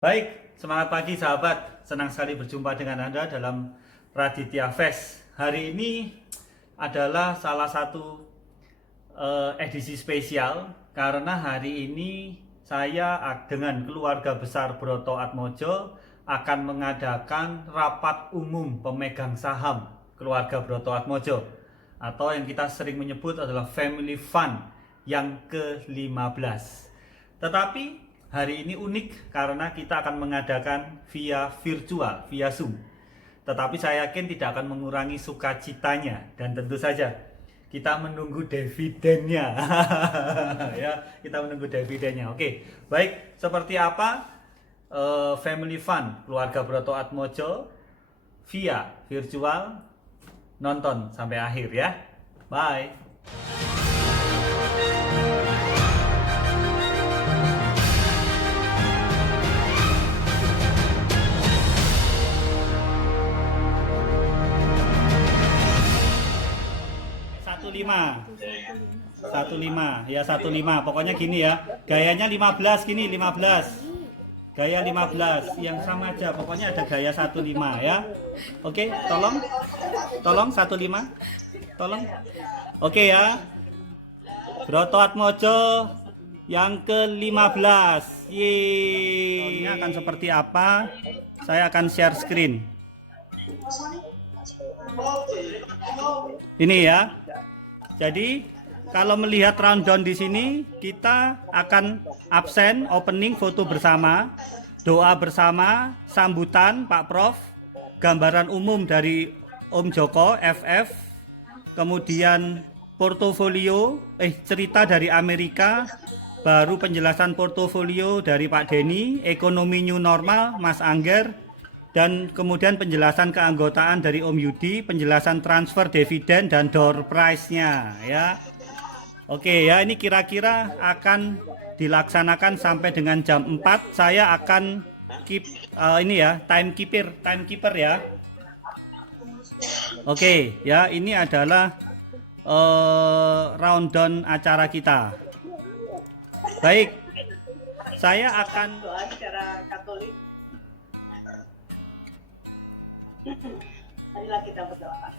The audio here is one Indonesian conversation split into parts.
Baik, semangat pagi sahabat. Senang sekali berjumpa dengan Anda dalam Raditya Fest. Hari ini adalah salah satu edisi spesial karena hari ini saya dengan keluarga besar Broto Atmojo akan mengadakan rapat umum pemegang saham keluarga Broto Atmojo atau yang kita sering menyebut adalah Family Fund yang ke-15. Tetapi hari ini unik karena kita akan mengadakan via virtual, via Zoom. Tetapi saya yakin tidak akan mengurangi sukacitanya dan tentu saja kita menunggu dividennya. Ya, kita menunggu dividennya. Oke, baik, seperti apa Family Fund keluarga Broto Atmojo via virtual, nonton sampai akhir ya. Bye. Satu lima ya, 15 pokoknya gini ya, gayanya 15 gini, 15 gaya 15 yang sama aja, pokoknya ada gaya 15 ya. Oke, tolong 15 tolong. Oke ya, Broto Atmojo yang ke-15. Yeay. Ini akan seperti apa? Saya akan share screen ini ya. Jadi kalau melihat rundown di sini, kita akan absen, opening, foto bersama, doa bersama, sambutan Pak Prof, gambaran umum dari Om Joko, FF, kemudian portofolio, cerita dari Amerika, baru penjelasan portofolio dari Pak Denny, ekonomi new normal, Mas Angger, dan kemudian penjelasan keanggotaan dari Om Yudi, penjelasan transfer dividen dan door price-nya ya. Oke ya, ini kira-kira akan dilaksanakan sampai dengan jam 4. Saya akan ini ya, timekeeper ya. Oke ya, ini adalah rundown acara kita. Baik, saya akan doa secara Katolik. Marilah kita berdoa.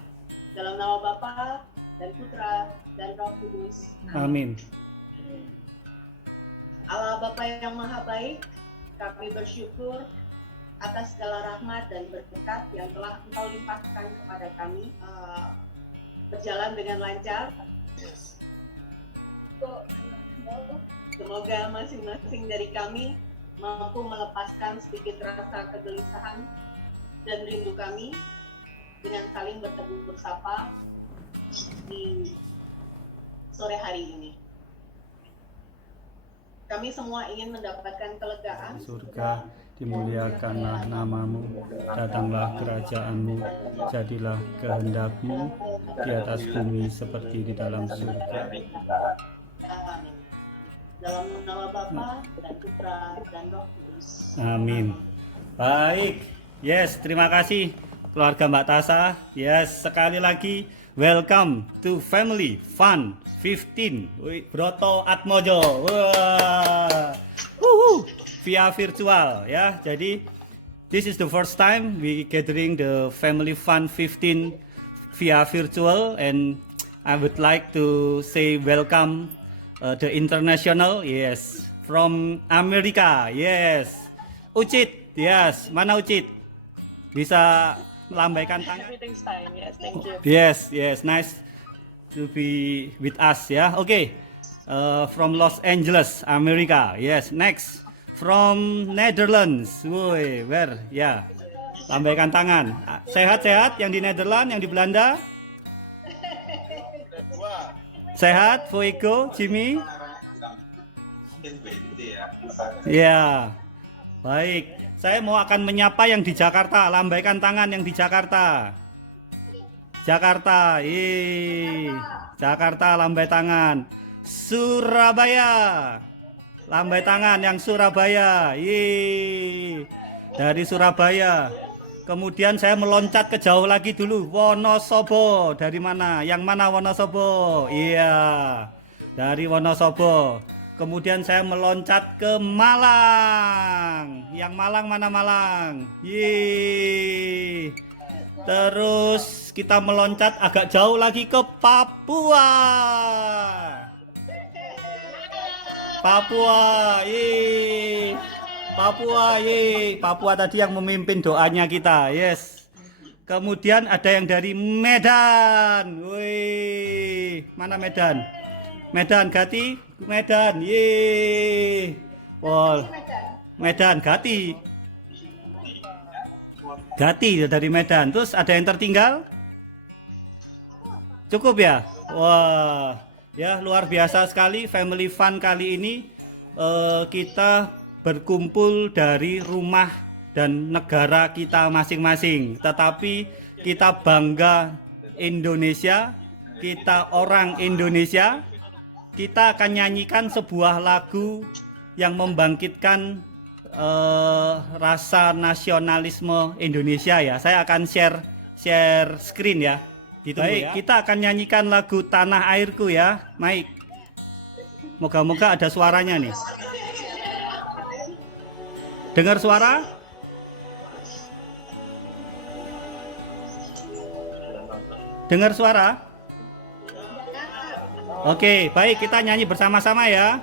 Dalam nama Bapa dan Putra dan Roh Kudus. Amin. Allah Bapa yang Maha Baik, kami bersyukur atas segala rahmat dan berkat yang telah Engkau limpahkan kepada kami, berjalan dengan lancar. Semoga masing-masing dari kami mampu melepaskan sedikit rasa kegelisahan dan rindu kami dengan saling bertegur bersapa di sore hari ini. Kami semua ingin mendapatkan kelegaan. Surga, dimuliakanlah namamu, datanglah kerajaanmu, jadilah kehendakmu di atas bumi seperti di dalam surga. Amin. Dalam nama Bapa dan Putra dan Roh Kudus. Amin. Baik. Yes, terima kasih keluarga Mbak Tasa. Yes, sekali lagi welcome to Family Fund 15 Broto Atmojo. Wah. Via virtual ya. Jadi this is the first time we gathering the Family Fund 15 via virtual, and I would like to say welcome the international, yes, from America. Yes. Ucit. Yes, mana Ucit? Bisa melambaikan tangan. Everything's fine. Yes, thank you. Yes, nice to be with us ya. Okay, from Los Angeles, America. Yes, next from Netherlands. Woi, where? Ya, lambaikan tangan. Sehat-sehat yang di Netherlands, yang di Belanda. Sehat, Voiko, Jimmy. Ya, baik. Saya mau akan menyapa yang di Jakarta. Lambaikan tangan yang di Jakarta. Jakarta, Jakarta, lambai tangan. Surabaya, lambai tangan yang Surabaya. Dari Surabaya. Kemudian saya meloncat ke jauh lagi dulu. Wonosobo, dari mana? Yang mana Wonosobo? Iya, dari Wonosobo. Kemudian saya meloncat ke Malang. Yang Malang mana Malang? Yeay. Terus kita meloncat agak jauh lagi ke Papua. Papua, yeay. Papua, yeay. Papua tadi yang memimpin doanya kita, yes. Kemudian ada yang dari Medan. Wih, mana Medan? Medan, Gati, Medan, yeay. Wow, Medan, Gati. Gati dari Medan. Terus ada yang tertinggal? Cukup ya? Wah, ya luar biasa sekali family fun kali ini. Kita berkumpul dari rumah dan negara kita masing-masing. Tetapi kita bangga Indonesia, kita orang Indonesia. Kita akan nyanyikan sebuah lagu yang membangkitkan rasa nasionalisme Indonesia ya. Saya akan share screen ya. Gitu. Baik, ya. Kita akan nyanyikan lagu Tanah Airku ya, Mike. Moga-moga ada suaranya nih. Dengar suara? Dengar suara? Oke, baik, kita nyanyi bersama-sama ya.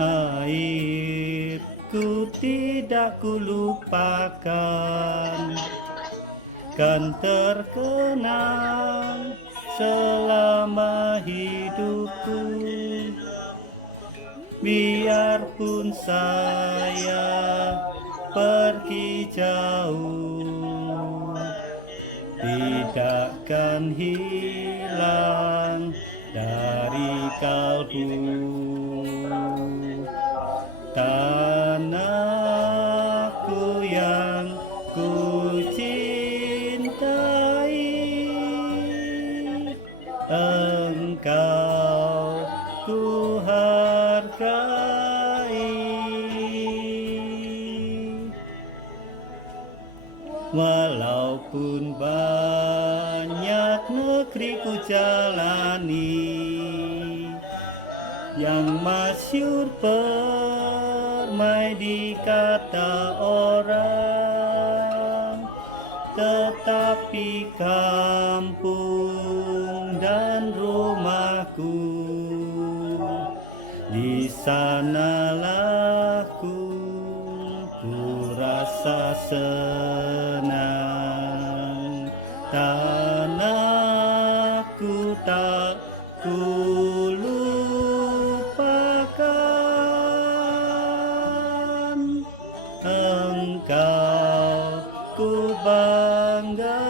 Airku tidak kulupakan, kan terkenang selama hidupku. Biarpun saya pergi jauh, tidakkan hilang dari kalbu. Tanahku yang ku cintai, engkau ku hargai. Walaupun banyak negeri ku jalani, yang masyhur permai di kata orang, tetapi kampung dan rumahku, di sanalah ku rasa senang. Tanahku tak ku lupakan, engkau ku banggakan.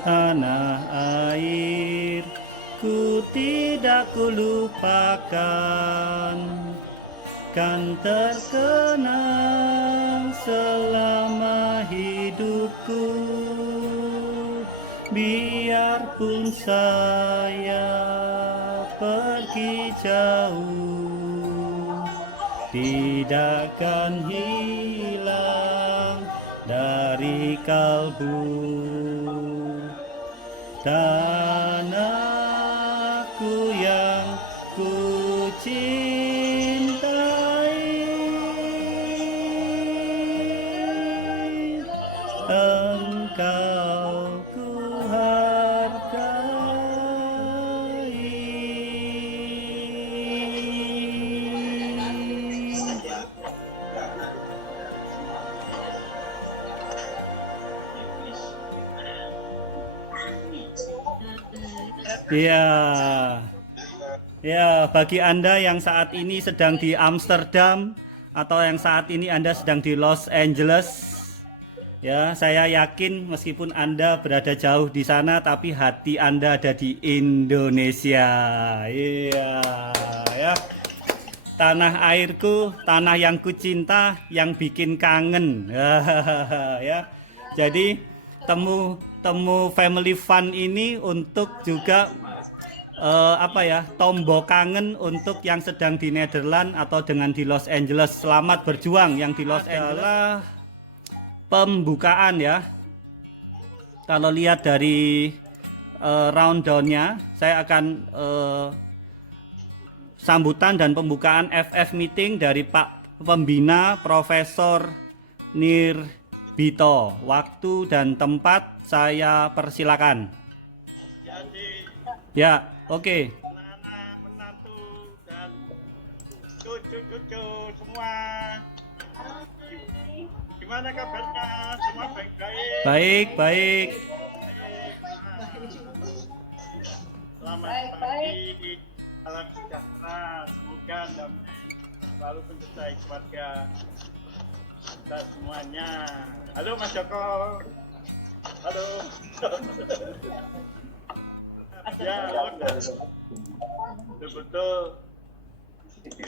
Tanah airku tidak kulupakan, kan terkenang selama hidupku. Biarpun saya pergi jauh, tidakkan hilang dari kalbu. Tanahku yang ku cintai, engkau ku hargai. Iya. Ya, bagi Anda yang saat ini sedang di Amsterdam atau yang saat ini Anda sedang di Los Angeles, ya, saya yakin meskipun Anda berada jauh di sana tapi hati Anda ada di Indonesia. Iya, ya. Tanah airku, tanah yang kucinta, yang bikin kangen. Ya. Jadi temu family fun ini untuk juga tombol kangen untuk yang sedang di Netherlands atau dengan di Los Angeles. Selamat berjuang yang di Los Angeles. Adalah pembukaan ya. Kalau lihat dari rundown-nya, saya akan sambutan dan pembukaan FF meeting dari Pak Pembina Profesor Nirbito. Waktu dan tempat saya persilakan. Ya, oke. Anak-anak, menantu, dan cucu-cucu semua. Gimana kabarnya? Semua baik-baik? Baik, baik. Selamat pagi, salam sejahtera. Semoga dan selalu mencintai keluarga kita semuanya. Halo Mas Joko. Halo. Ya, betul-betul puji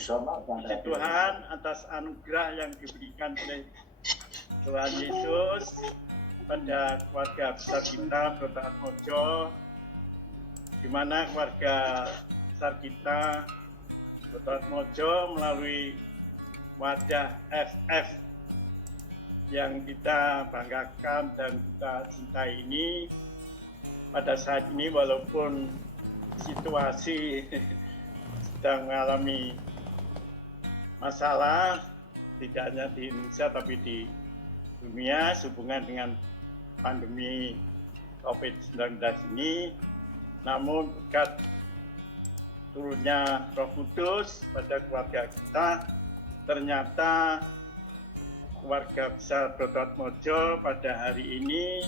Tuhan atas anugerah yang diberikan oleh Tuhan Yesus pada keluarga besar kita Broto Atmojo, di mana keluarga besar kita Broto Atmojo melalui wadah FF yang kita banggakan dan kita cintai ini, pada saat ini walaupun situasi sedang mengalami masalah tidak hanya di Indonesia tapi di dunia sehubungan dengan pandemi COVID-19 ini, namun berkat turunnya Roh Kudus pada keluarga kita, ternyata keluarga besar Broto Atmojo pada hari ini,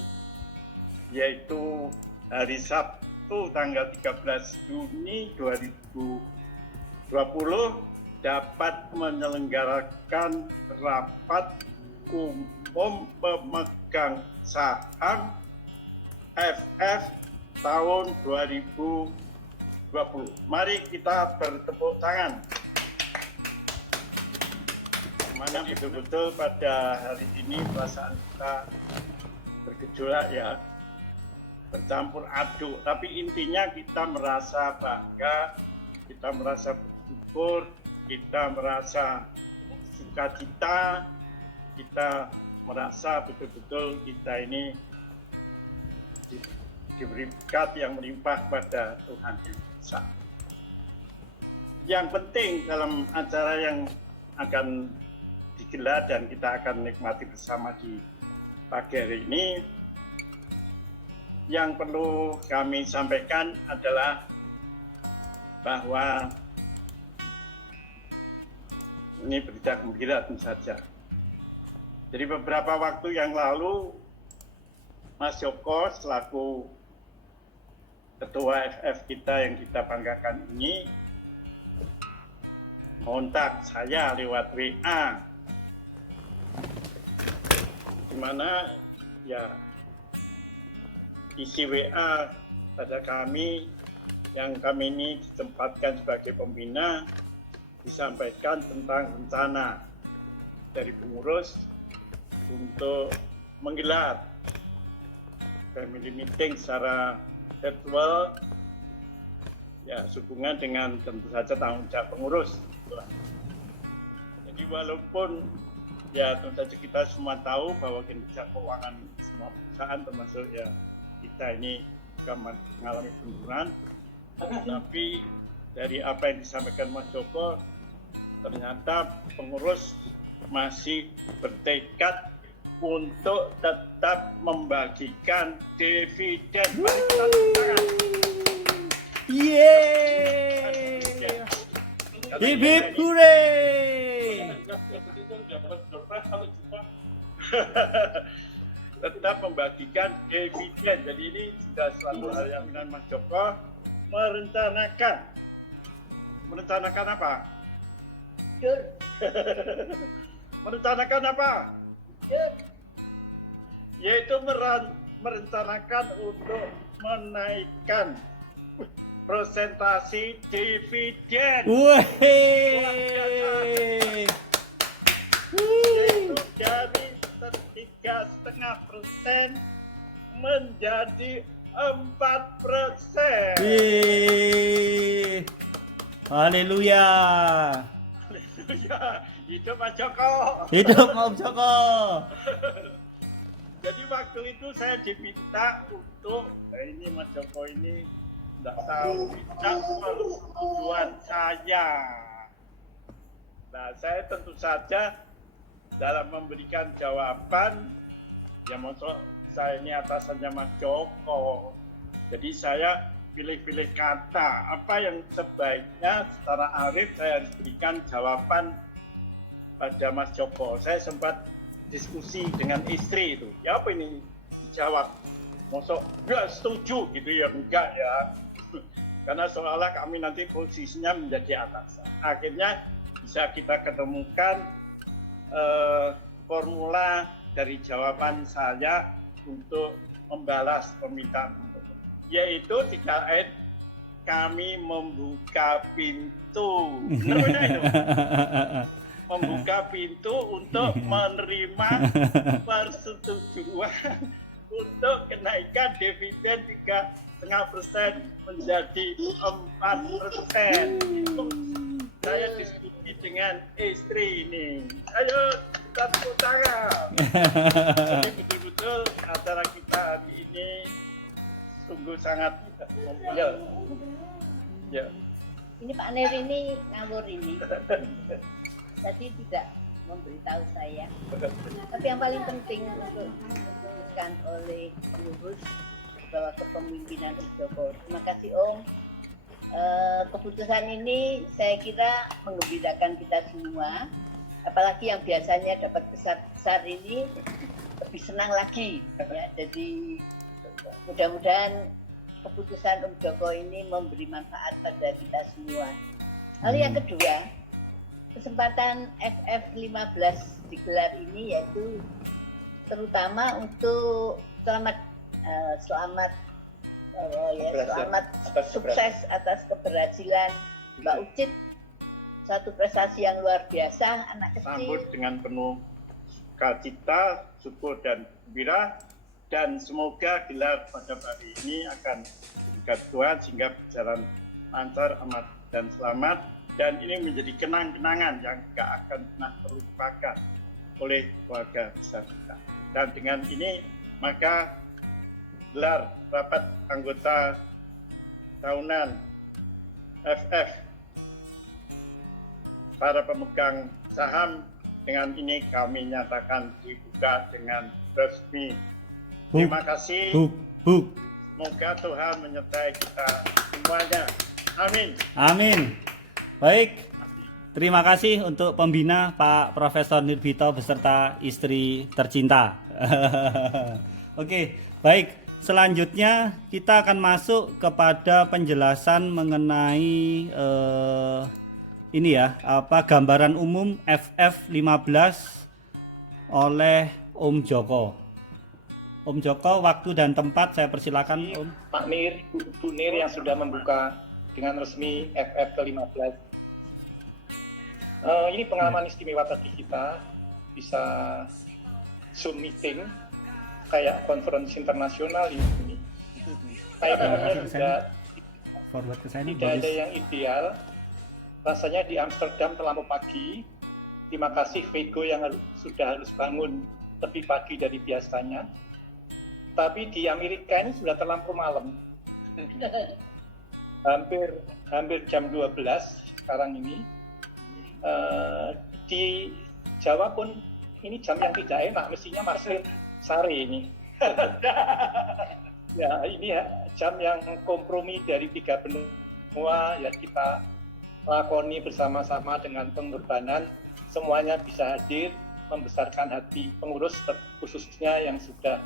yaitu hari Sabtu tanggal 13 Juni 2020 dapat menyelenggarakan rapat umum pemegang saham FF tahun 2020. Mari kita bertepuk tangan. Mana betul-betul pada hari ini perasaan kita bergejolak ya, bercampur aduk, tapi intinya kita merasa bangga, kita merasa bersyukur, kita merasa sukacita, kita merasa betul-betul kita ini diberi berkat yang melimpah pada Tuhan Yang Esa. Yang penting dalam acara yang akan digelar dan kita akan nikmati bersama di pagi hari ini, yang perlu kami sampaikan adalah bahwa ini berita gembira tentu saja. Jadi beberapa waktu yang lalu Mas Joko selaku ketua FF kita yang kita banggakan ini kontak saya lewat WA, di mana ya isi WA pada kami yang kami ini ditempatkan sebagai pembina, disampaikan tentang rencana dari pengurus untuk menggelar family meeting secara virtual ya, sehubungan dengan tentu saja tanggung jawab pengurus. Jadi walaupun ya tentu saja kita semua tahu bahwa kinerja keuangan semua perusahaan termasuk ya kita ini juga mengalami penurunan, tapi dari apa yang disampaikan Mas Joko, ternyata pengurus masih bertekad untuk tetap membagikan dividen. Mari kita tepuk tangan. Yeay! Hip hip hooray! Tetap membagikan dividen. Jadi ini sudah suatu hal yang dengan Mas Joko. merencanakan apa? Jujur. Merencanakan apa? Jujur. Yaitu merencanakan untuk menaikkan presentasi dividen. Wih. Yaitu dari 3,5% menjadi 4%. Wih. Haleluya. Ya, itu Pak Joko. Hidup Om Joko. Jadi waktu itu saya diminta untuk, ini Mas Joko ini tidak tahu, minta persetujuan saya. Nah, saya tentu saja dalam memberikan jawaban, ya maksud saya ini atasannya Mas Joko. Jadi saya pilih-pilih kata, apa yang sebaiknya secara arif saya harus berikan jawaban pada Mas Joko. Saya sempat diskusi dengan istri itu, ya apa ini dijawab, maksud ya setuju gitu ya, enggak ya, karena seolah kami nanti posisinya menjadi atasan. Akhirnya bisa kita ketemukan formula dari jawaban saya untuk membalas permintaan, yaitu 3M kami membuka pintu. Benar itu? Membuka pintu untuk menerima persetujuan untuk kenaikan dividen 3,5% menjadi 4%. Itu saya diskusi dengan istri ini. Ayo kita tepuk tangan. Jadi betul-betul acara kita hari ini sungguh sangat mulia. Ya. Ini Pak Ner ini ngawur ini. Tadi tidak memberitahu saya. Tapi yang paling penting untuk diputuskan oleh pengurus bahwa kepemimpinan Om Joko. Terima kasih Om. Keputusan ini saya kira menggembirakan kita semua. Apalagi yang biasanya dapat besar-besar ini lebih senang lagi. Ya, jadi mudah-mudahan keputusan Om Joko ini memberi manfaat pada kita semua. Lalu yang kedua, kesempatan FF15 digelar ini yaitu terutama untuk selamat sukses atas keberhasilan Mbak Ucit, satu prestasi yang luar biasa, anak Sambut kecil. dengan penuh sukacita, syukur dan gembira, dan semoga gelar pada hari ini akan diberkati Tuhan sehingga berjalan lancar, aman dan selamat, dan ini menjadi kenang-kenangan yang tidak akan pernah terlupakan oleh keluarga besar kita. Dan dengan ini maka gelar rapat anggota tahunan FF para pemegang saham dengan ini kami nyatakan dibuka dengan resmi. Terima kasih. Semoga Tuhan menyertai kita semuanya. Amin. Amin. Baik, terima kasih untuk pembina Pak Profesor Nirbito beserta istri tercinta. Oke, baik. Selanjutnya kita akan masuk kepada penjelasan mengenai ini ya, gambaran umum FF15 oleh Om Joko. Om Joko, waktu dan tempat saya persilakan Om. Pak Nir, Bu Nir yang sudah membuka dengan resmi FF ke-15. Ini pengalaman istimewa bagi kita, bisa Zoom meeting kayak konferensi internasional ini. Kayaknya tidak ada yang ideal. Rasanya di Amsterdam terlalu pagi. Terima kasih Vego yang sudah harus bangun lebih pagi dari biasanya. Tapi di Amerika ini sudah terlampau malam. hampir jam 12 sekarang ini. Di Jawa pun ini jam yang tidak enak, mestinya masih sore ini. Ya, ini ya, jam yang kompromi dari tiga benua ya kita lakoni bersama-sama dengan pengorbanan, semuanya bisa hadir, membesarkan hati pengurus khususnya yang sudah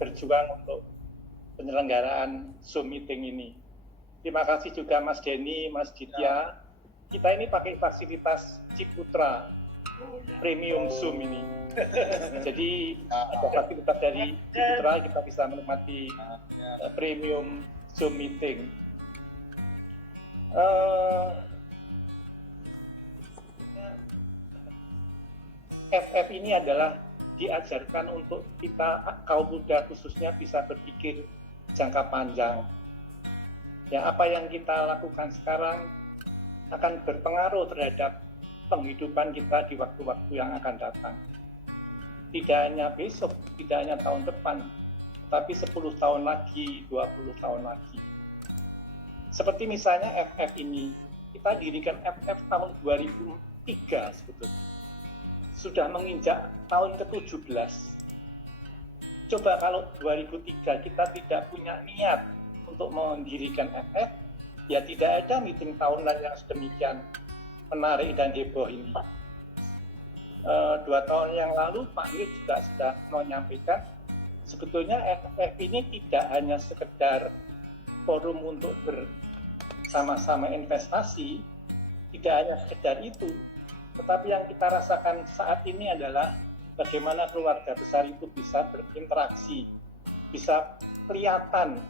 berjuang untuk penyelenggaraan Zoom meeting ini. Terima kasih juga Mas Denny, Mas Ditya. Kita ini pakai fasilitas Ciputra Premium Zoom ini. Jadi ada fasilitas dari Ciputra, kita bisa menikmati Premium Zoom meeting. FF ini adalah diajarkan untuk kita kaum muda khususnya bisa berpikir jangka panjang. Ya, apa yang kita lakukan sekarang akan berpengaruh terhadap penghidupan kita di waktu-waktu yang akan datang. Tidak hanya besok, tidak hanya tahun depan, tapi 10 tahun lagi, 20 tahun lagi. Seperti misalnya FF ini, kita dirikan FF tahun 2003 sebetulnya. Sudah menginjak tahun ke-17. Coba kalau 2003 kita tidak punya niat untuk mendirikan FF, ya tidak ada meeting tahunan yang sedemikian menarik dan heboh ini. 2 tahun yang lalu Pak Nir juga sudah menyampaikan, sebetulnya FF ini tidak hanya sekedar forum untuk bersama-sama investasi, tidak hanya sekedar itu, tetapi yang kita rasakan saat ini adalah bagaimana keluarga besar itu bisa berinteraksi, bisa kelihatan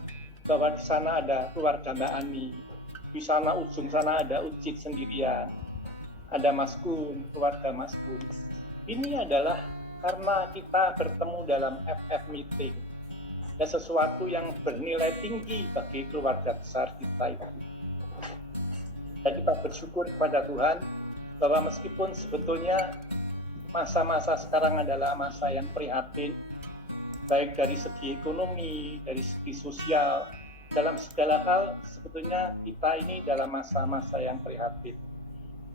bahwa di sana ada keluarga Mbak Ani, di sana ujung sana ada Ucit sendirian, ada Mas Kun, keluarga Mas Kun. Ini adalah karena kita bertemu dalam FF meeting, dan sesuatu yang bernilai tinggi bagi keluarga besar kita itu. Dan kita bersyukur kepada Tuhan bahwa meskipun sebetulnya masa-masa sekarang adalah masa yang prihatin, baik dari segi ekonomi, dari segi sosial, dalam segala hal sebetulnya kita ini dalam masa-masa yang prihatin.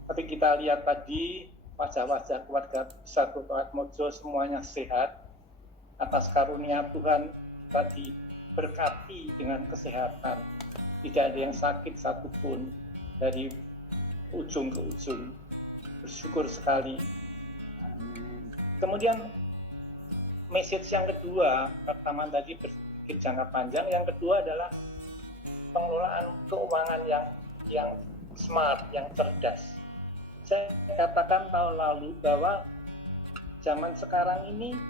Tapi kita lihat tadi wajah-wajah keluarga besar Kota Atmojo semuanya sehat, atas karunia Tuhan tadi berkati dengan kesehatan, tidak ada yang sakit satupun dari ujung ke ujung. Bersyukur sekali. Kemudian message yang kedua, pertama tadi berpikir jangka panjang, yang kedua adalah pengelolaan keuangan yang smart, yang cerdas. Saya katakan tahun lalu bahwa zaman sekarang ini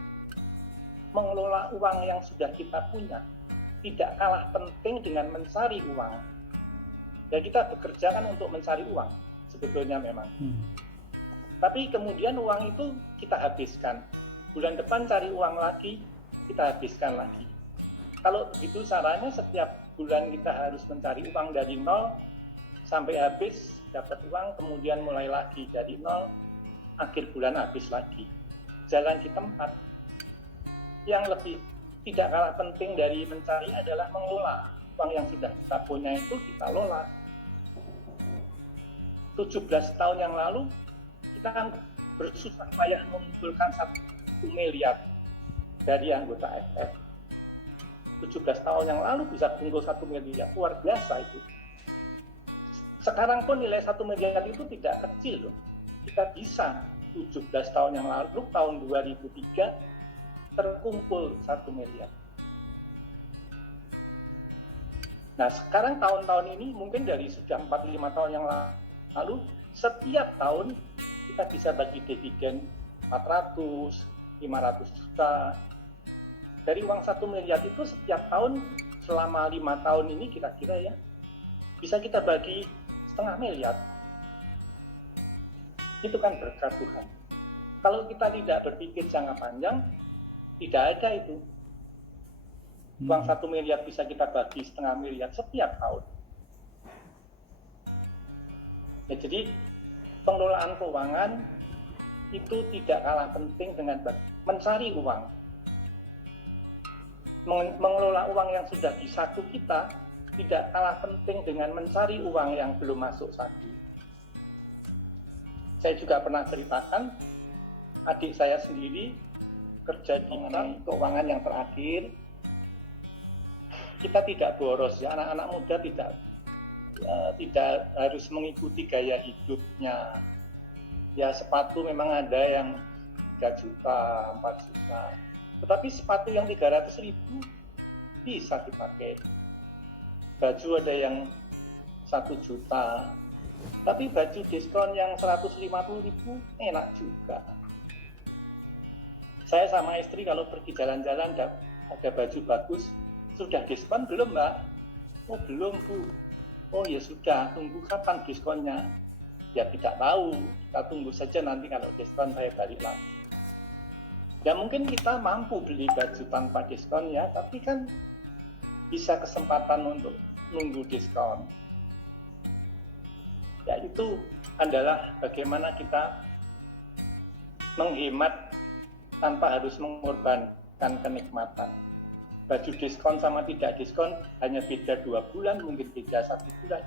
mengelola uang yang sudah kita punya tidak kalah penting dengan mencari uang. Dan kita bekerja kan untuk mencari uang sebetulnya memang. Tapi kemudian uang itu kita habiskan. Bulan depan cari uang lagi, kita habiskan lagi. Kalau begitu caranya setiap bulan kita harus mencari uang dari nol sampai habis, dapat uang, kemudian mulai lagi dari nol, akhir bulan habis lagi. Jalan di tempat. Yang lebih tidak kalah penting dari mencari adalah mengelola. Uang yang sudah kita punya itu kita lola. 17 tahun yang lalu kita kan bersusah payah mengumpulkan 1 miliar dari anggota FF. 17 tahun yang lalu bisa kumpul 1 miliar, luar biasa itu. Sekarang pun nilai 1 miliar itu tidak kecil loh. Kita bisa 17 tahun yang lalu, tahun 2003, terkumpul 1 miliar. Nah sekarang tahun-tahun ini mungkin dari sudah 4-5 tahun yang lalu, setiap tahun kita bisa bagi dividen 400, 500 juta. Dari uang 1 miliar itu setiap tahun selama 5 tahun ini kira-kira ya, bisa kita bagi 0,5 miliar. Itu kan berkat Tuhan. Kalau kita tidak berpikir jangka panjang, tidak ada itu. Uang 1 miliar bisa kita bagi 0,5 miliar setiap tahun. Ya, jadi pengelolaan keuangan itu tidak kalah penting dengan mencari uang. Mengelola uang yang sudah di saku kita tidak kalah penting dengan mencari uang yang belum masuk saku. Saya juga pernah ceritakan, adik saya sendiri kerja di keuangan yang terakhir. Kita tidak boros ya, anak-anak muda tidak harus mengikuti gaya hidupnya. Ya sepatu memang ada yang 3 juta, 4 juta. Tetapi sepatu yang 300.000 bisa dipakai. Baju ada yang 1 juta, tapi baju diskon yang 150.000 enak juga. Saya sama istri kalau pergi jalan-jalan ada baju bagus, sudah diskon belum Mbak? Oh belum Bu. Oh ya sudah, tunggu kapan diskonnya? Ya tidak tahu, kita tunggu saja nanti kalau diskon saya balik lagi. Ya mungkin kita mampu beli baju tanpa diskon ya, tapi kan bisa kesempatan untuk nunggu diskon. Ya itu adalah bagaimana kita menghemat tanpa harus mengorbankan kenikmatan. Baju diskon sama tidak diskon hanya beda 2 bulan, mungkin beda 1 bulan.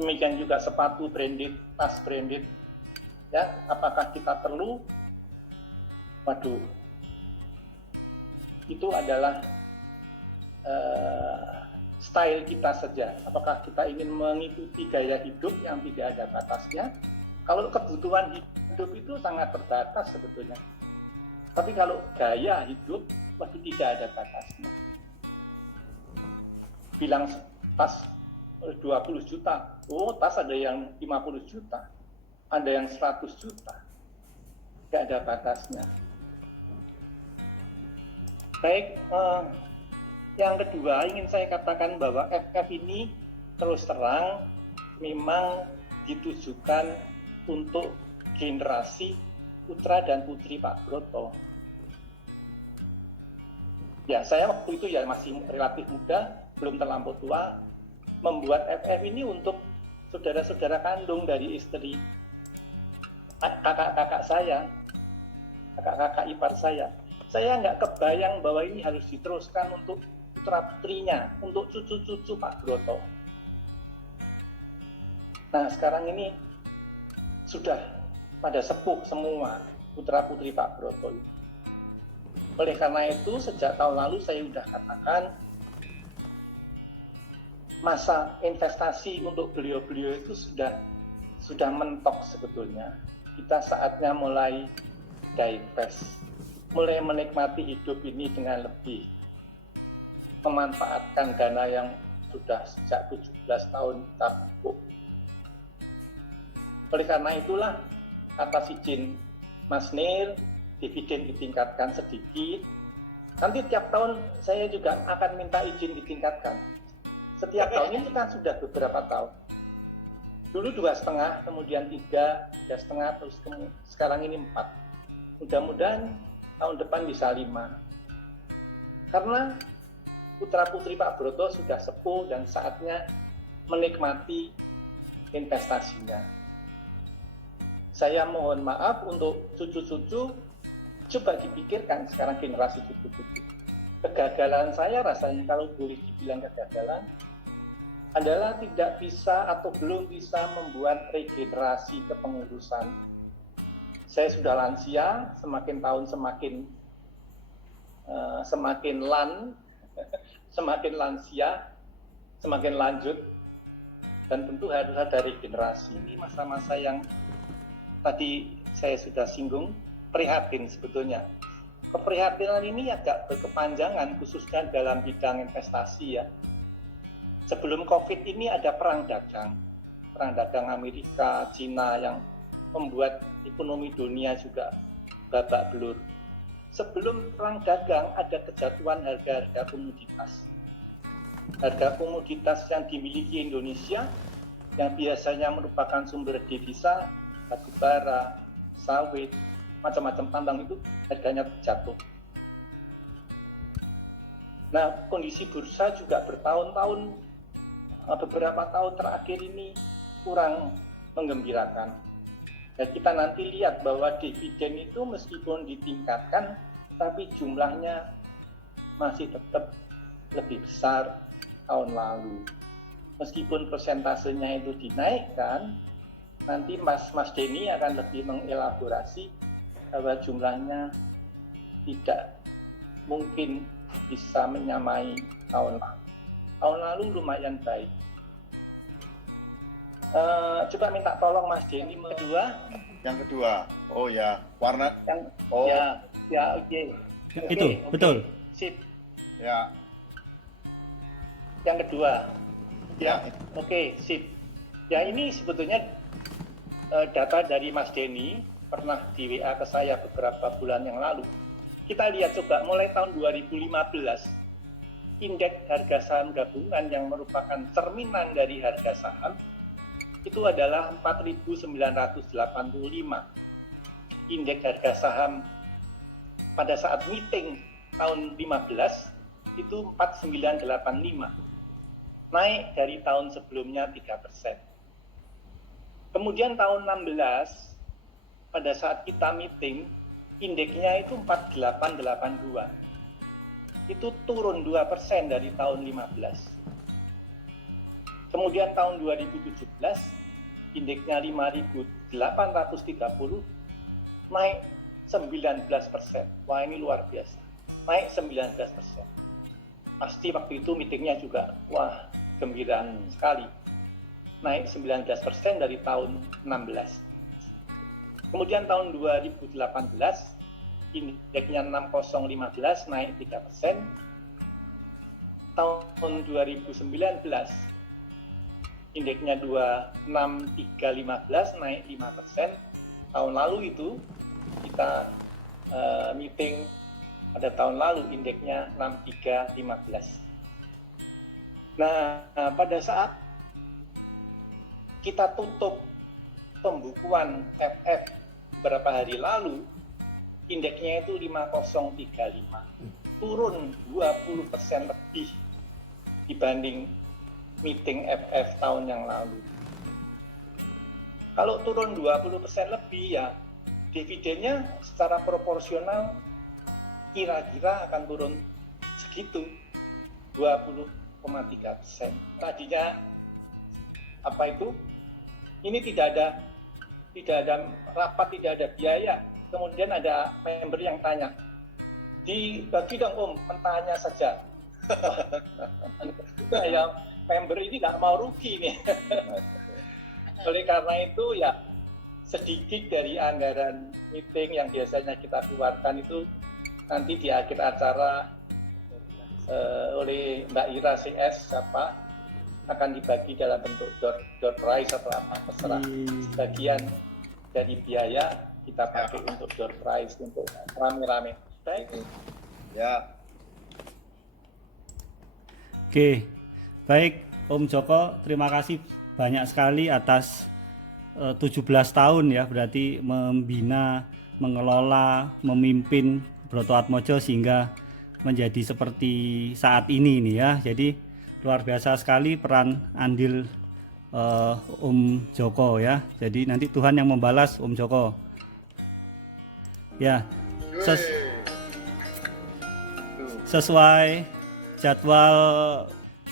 Demikian juga sepatu branded, tas branded. Ya, apakah kita perlu? Waduh, itu adalah style kita saja. Apakah kita ingin mengikuti gaya hidup yang tidak ada batasnya? Kalau kebutuhan hidup itu sangat terbatas sebetulnya. Tapi kalau gaya hidup, waduh tidak ada batasnya. Bilang tas 20 juta, oh tas ada yang 50 juta, ada yang 100 juta, tidak ada batasnya. Baik, yang kedua ingin saya katakan bahwa FF ini terus terang memang ditujukan untuk generasi putra dan putri Pak Broto. Ya, saya waktu itu ya masih relatif muda, belum terlampau tua, membuat FF ini untuk saudara-saudara kandung dari istri kakak-kakak saya, kakak-kakak ipar saya. Saya nggak kebayang bahwa ini harus diteruskan untuk putra-putrinya, untuk cucu-cucu Pak Broto. Nah, sekarang ini sudah pada sepuh semua putra-putri Pak Broto. Oleh karena itu, sejak tahun lalu saya sudah katakan masa investasi untuk beliau-beliau itu sudah mentok sebetulnya. Kita saatnya mulai divest, mulai menikmati hidup ini dengan lebih, memanfaatkan dana yang sudah sejak 17 tahun kita pupuk. Oleh karena itulah, atas izin Mas Nir, dividen ditingkatkan sedikit. Nanti tiap tahun saya juga akan minta izin ditingkatkan. Setiap tahun ini kan sudah beberapa tahun. Dulu 2,5, kemudian 3,5, terus sekarang ini 4. Mudah-mudahan tahun depan bisa 5. Karena putra-putri Pak Broto sudah sepuh dan saatnya menikmati investasinya. Saya mohon maaf untuk cucu-cucu, coba dipikirkan sekarang generasi cucu-cucu. Kegagalan saya rasanya kalau boleh dibilang kegagalan adalah tidak bisa atau belum bisa membuat regenerasi kepengurusan. Saya sudah lansia, semakin tahun semakin lansia, semakin lanjut, dan tentu harus ada regenerasi. Ini masa-masa yang tadi saya sudah singgung, prihatin sebetulnya. Keprihatinan ini agak berkepanjangan khususnya dalam bidang investasi ya. Sebelum COVID ini ada perang dagang Amerika, Cina yang membuat ekonomi dunia juga babak belur. Sebelum perang dagang ada kejatuhan harga-harga komoditas. Harga komoditas yang dimiliki Indonesia yang biasanya merupakan sumber devisa, batu bara, sawit, macam-macam tambang itu harganya jatuh. Nah, kondisi bursa juga bertahun-tahun, beberapa tahun terakhir ini kurang menggembirakan. Dan kita nanti lihat bahwa dividen itu meskipun ditingkatkan, tapi jumlahnya masih tetap lebih besar tahun lalu. Meskipun persentasenya itu dinaikkan, nanti Mas Denny akan lebih mengelaborasi bahwa jumlahnya tidak mungkin bisa menyamai tahun lalu. Tahun lalu lumayan baik. Coba minta tolong Mas Denny kedua. Yang kedua, oh ya, warna. Yang, oh ya oke. Itu, betul. Sip. Ya. Yang kedua, Ya. oke, sip. Ya ini sebetulnya data dari Mas Denny pernah di WA ke saya beberapa bulan yang lalu. Kita lihat coba mulai tahun 2015, indeks harga saham gabungan yang merupakan cerminan dari harga saham itu adalah 4.985. Indeks harga saham pada saat meeting tahun 15 itu 4.985. Naik dari tahun sebelumnya 3%. Kemudian tahun 16 pada saat kita meeting indeksnya itu 4882. Itu turun 2% dari tahun 15. Kemudian tahun 2017 indeksnya 5.830 naik 19%. Wah ini luar biasa. Naik 19%. Pasti waktu itu meetingnya juga wah gembira sekali. Naik 19% dari tahun 16. Kemudian tahun 2018 indeksnya 6015 naik 3%. Tahun 2019 indeksnya 26315 naik 5%. Tahun lalu itu kita meeting pada tahun lalu indeksnya 6315. Nah, pada saat kita tutup pembukuan FF beberapa hari lalu, indeksnya itu 5035, turun 20% lebih dibanding meeting FF tahun yang lalu. Kalau turun 20% lebih ya dividennya secara proporsional kira-kira akan turun segitu 20,3%. Tadinya apa itu? Ini tidak ada rapat, tidak ada biaya. Kemudian ada member yang tanya, dibagi dong Om, mentahnya saja. Ya, member ini nggak mau rugi nih. Oleh karena itu ya sedikit dari anggaran meeting yang biasanya kita keluarkan itu nanti di akhir acara oleh Mbak Ira CS akan dibagi dalam bentuk door prize atau apa terserah. Sebagian dari biaya kita pakai untuk door prize untuk rame-rame. Baik. Ya. Oke, baik Om Joko, terima kasih banyak sekali atas 17 tahun ya, berarti membina, mengelola, memimpin Broto Atmojo sehingga menjadi seperti saat ini nih ya. Jadi luar biasa sekali peran andil Om Joko ya. Jadi nanti Tuhan yang membalas Om Joko. Ya, sesuai jadwal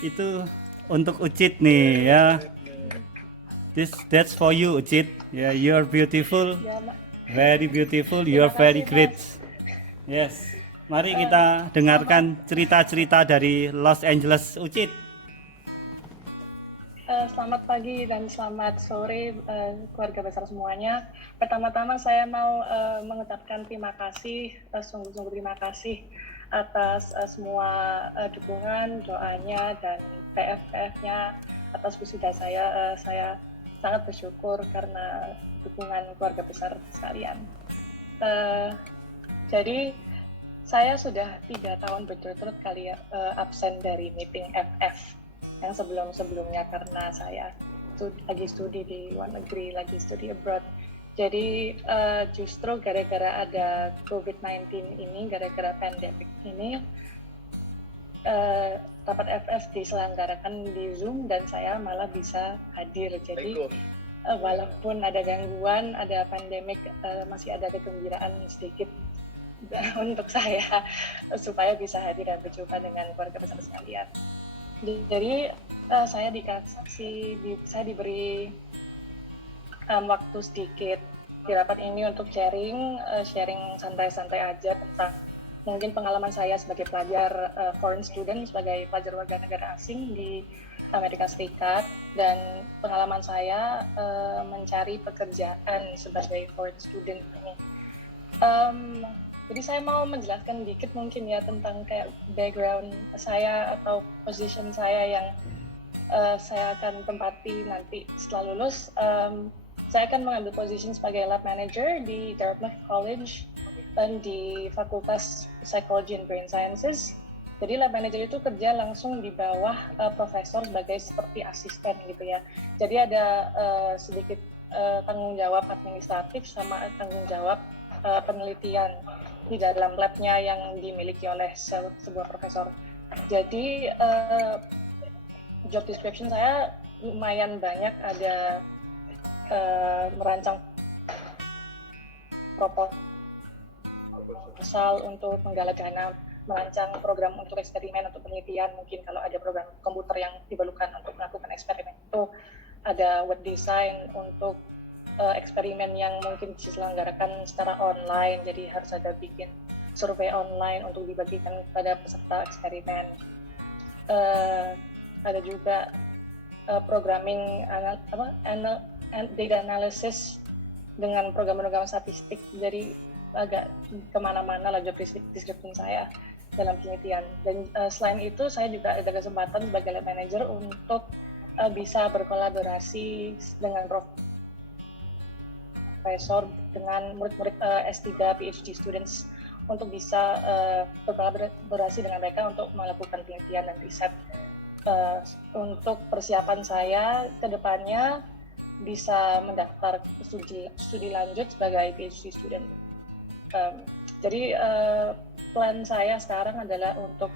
itu untuk Ucit nih ya. That's for you Ucit. Ya, you're beautiful, very beautiful, you're very great. Yes. Mari kita dengarkan cerita-cerita dari Los Angeles, Ucit. Selamat pagi dan selamat sore keluarga besar semuanya. Pertama-tama saya mau mengucapkan terima kasih, sungguh-sungguh terima kasih atas semua dukungan, doanya, dan PF-PF-nya atas wisuda saya. Saya sangat bersyukur karena dukungan keluarga besar sekalian. Jadi saya sudah 3 tahun berturut-turut kali ya absen dari meeting FF yang sebelum-sebelumnya karena saya lagi studi di luar negeri, lagi studi abroad. Jadi justru gara-gara ada COVID-19 ini, gara-gara pandemik ini, rapat FF diselenggarakan di Zoom dan saya malah bisa hadir. Jadi walaupun ada gangguan, ada pandemik, masih ada kegembiraan sedikit untuk saya supaya bisa hadir dan berjumpa dengan keluarga besar sekalian. Jadi saya diberi waktu sedikit di rapat ini untuk sharing santai-santai aja tentang mungkin pengalaman saya sebagai pelajar foreign student, sebagai pelajar warga negara asing di Amerika Serikat, dan pengalaman saya mencari pekerjaan sebagai foreign student ini. Jadi saya mau menjelaskan dikit mungkin ya tentang kayak background saya atau position saya yang saya akan tempati nanti setelah lulus. Saya akan mengambil position sebagai lab manager di Dartmouth College dan di Fakultas Psychology and Brain Sciences. Jadi lab manager itu kerja langsung di bawah profesor sebagai seperti asisten gitu ya. Jadi ada sedikit tanggung jawab administratif sama tanggung jawab penelitian di dalam labnya yang dimiliki oleh sebuah profesor. Jadi job description saya lumayan banyak, ada merancang proposal untuk menggalang dana, merancang program untuk eksperimen untuk penelitian, mungkin kalau ada program komputer yang diperlukan untuk melakukan eksperimen itu, ada web design untuk eksperimen yang mungkin diselenggarakan secara online, jadi harus ada bikin survei online untuk dibagikan kepada peserta eksperimen. Ada juga programming data analysis dengan program-program statistik, jadi agak kemana-mana lah job description saya dalam penelitian. Dan selain itu saya juga ada kesempatan sebagai lab manager untuk bisa berkolaborasi dengan profesor dengan murid-murid S3 PhD students untuk bisa berkolaborasi dengan mereka untuk melakukan penelitian dan riset. Untuk persiapan saya ke depannya bisa mendaftar studi lanjut sebagai PhD student. Jadi plan saya sekarang adalah untuk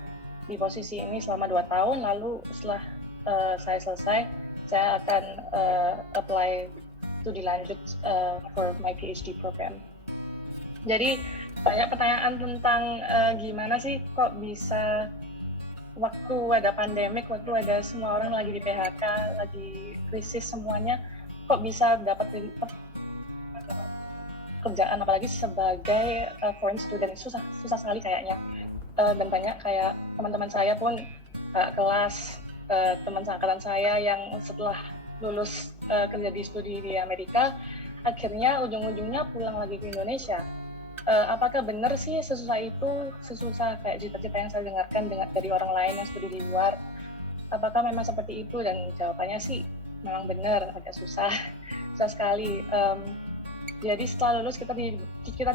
di posisi ini selama 2 tahun, lalu setelah saya selesai, saya akan apply studi lanjut for my PhD program. Jadi banyak pertanyaan tentang gimana sih kok bisa waktu ada pandemik, waktu ada semua orang lagi di PHK, lagi krisis semuanya, kok bisa dapat kerjaan apalagi sebagai foreign student. Susah sekali kayaknya. Dan banyak kayak teman-teman saya pun kelas teman seangkatan saya yang setelah lulus kerja di studi di Amerika, akhirnya ujung-ujungnya pulang lagi ke Indonesia. Apakah benar sih sesusah kayak cita-cita yang saya dengarkan dari orang lain yang studi di luar? Apakah memang seperti itu? Dan jawabannya sih memang benar, agak susah sekali. Jadi setelah lulus kita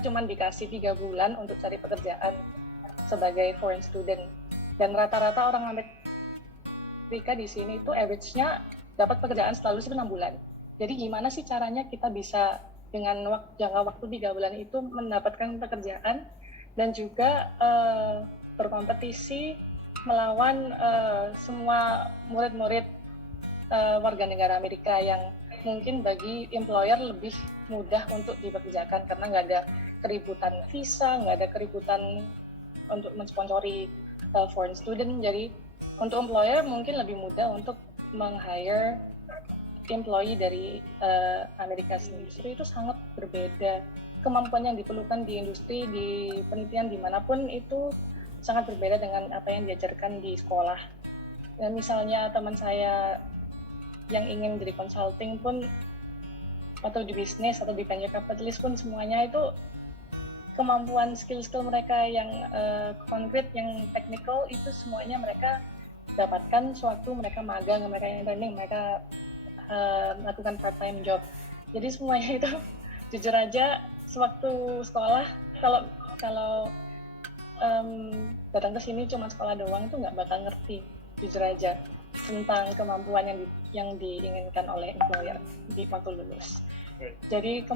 cuma dikasih 3 bulan untuk cari pekerjaan sebagai foreign student, dan rata-rata orang Amerika di sini itu average-nya dapat pekerjaan setelah lulus itu 6 bulan. Jadi gimana sih caranya kita bisa dengan jangka waktu 3 bulan itu mendapatkan pekerjaan dan juga berkompetisi melawan semua murid-murid warga negara Amerika yang mungkin bagi employer lebih mudah untuk dipekerjakan karena nggak ada keributan visa, nggak ada keributan untuk mensponsori foreign student. Jadi untuk employer mungkin lebih mudah untuk meng-hire employee dari Amerika sendiri. Jadi itu sangat berbeda. Kemampuan yang diperlukan di industri, di penelitian dimanapun itu sangat berbeda dengan apa yang diajarkan di sekolah. Dan misalnya teman saya yang ingin jadi consulting pun, atau di bisnis atau di venture capitalist pun, semuanya itu kemampuan skill mereka yang konkret, yang technical itu semuanya mereka dapatkan sewaktu mereka magang, mereka yang training, mereka melakukan part-time job. Jadi semuanya itu jujur aja sewaktu sekolah, kalau datang ke sini cuma sekolah doang itu nggak bakal ngerti, jujur aja, tentang kemampuan yang diinginkan oleh employer di waktu lulus. Jadi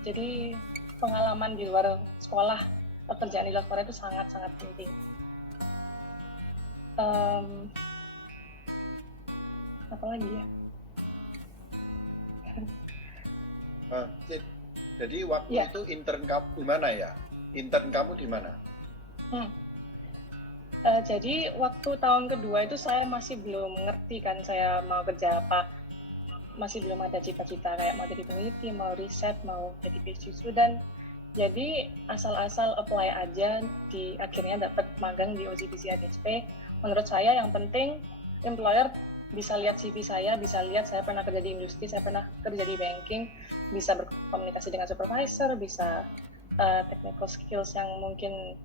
jadi pengalaman di luar sekolah, pekerjaan di luar sekolah itu sangat-sangat penting. Apa lagi ya? Jadi waktu itu intern kamu di mana ya? Intern kamu di mana? Jadi waktu tahun kedua itu saya masih belum ngerti kan saya mau kerja apa. Masih belum ada cita-cita kayak mau jadi peneliti, mau riset, mau jadi PhD student. Jadi asal-asal apply aja, akhirnya dapat magang di OCBC ADSP. Menurut saya yang penting employer bisa lihat CV saya, bisa lihat saya pernah kerja di industri, saya pernah kerja di banking, bisa berkomunikasi dengan supervisor, bisa technical skills yang mungkin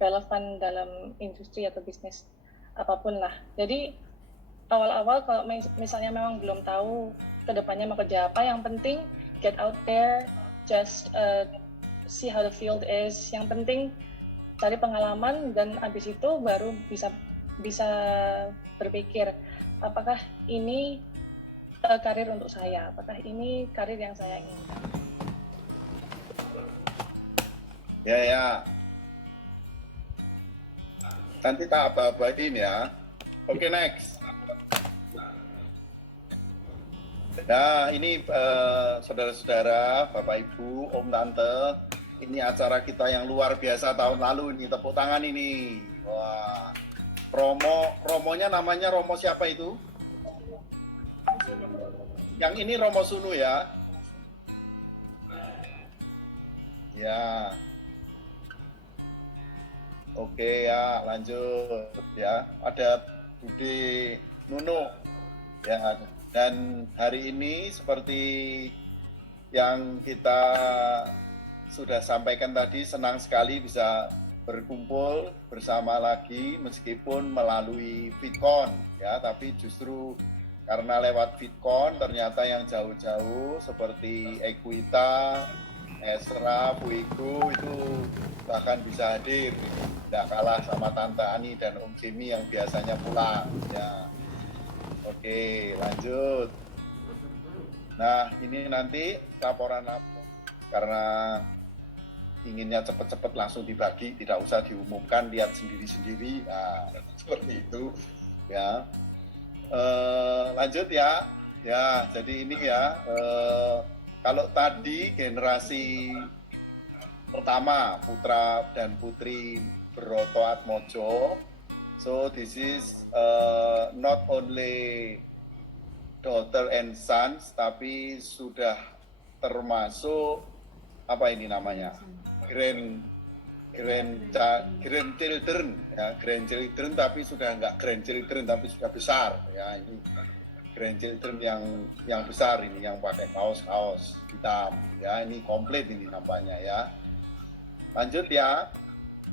relevan dalam industri atau bisnis apapun lah. Jadi awal-awal kalau misalnya memang belum tahu kedepannya mau kerja apa, yang penting get out there, just see how the field is. Yang penting cari pengalaman, dan abis itu baru bisa berpikir apakah ini karir untuk saya, apakah ini karir yang saya inginkan. Ya. Nanti tak apa-apain ya. Oke, next. Nah, ini saudara-saudara, Bapak Ibu, Om Tante, ini acara kita yang luar biasa tahun lalu ini, tepuk tangan ini. Wah. Romonya namanya Romo siapa itu? Yang ini Romo Sunu ya. Ya. Oke ya, lanjut ya. Ada Bude Nuno ya. Dan hari ini seperti yang kita sudah sampaikan tadi, senang sekali bisa berkumpul bersama lagi meskipun melalui VidCon ya, tapi justru karena lewat VidCon ternyata yang jauh-jauh seperti Equita, Esra, Puiku itu bahkan bisa hadir, tidak kalah sama Tante Ani dan Om Jimmy yang biasanya pulang ya. Oke, lanjut. Nah, ini nanti laporan karena inginnya cepat-cepat langsung dibagi, tidak usah diumumkan, lihat sendiri-sendiri. Nah, seperti itu ya. Lanjut ya. Ya, jadi ini ya, kalau tadi generasi pertama putra dan putri Broto Atmojo, so this is not only daughter and sons, tapi sudah termasuk apa ini namanya, grandchildren ya, grandchildren tapi sudah enggak grandchildren tapi sudah besar ya. Ini grandchildren yang besar ini, yang pakai kaos hitam ya, ini komplit ini nampaknya ya. Lanjut ya.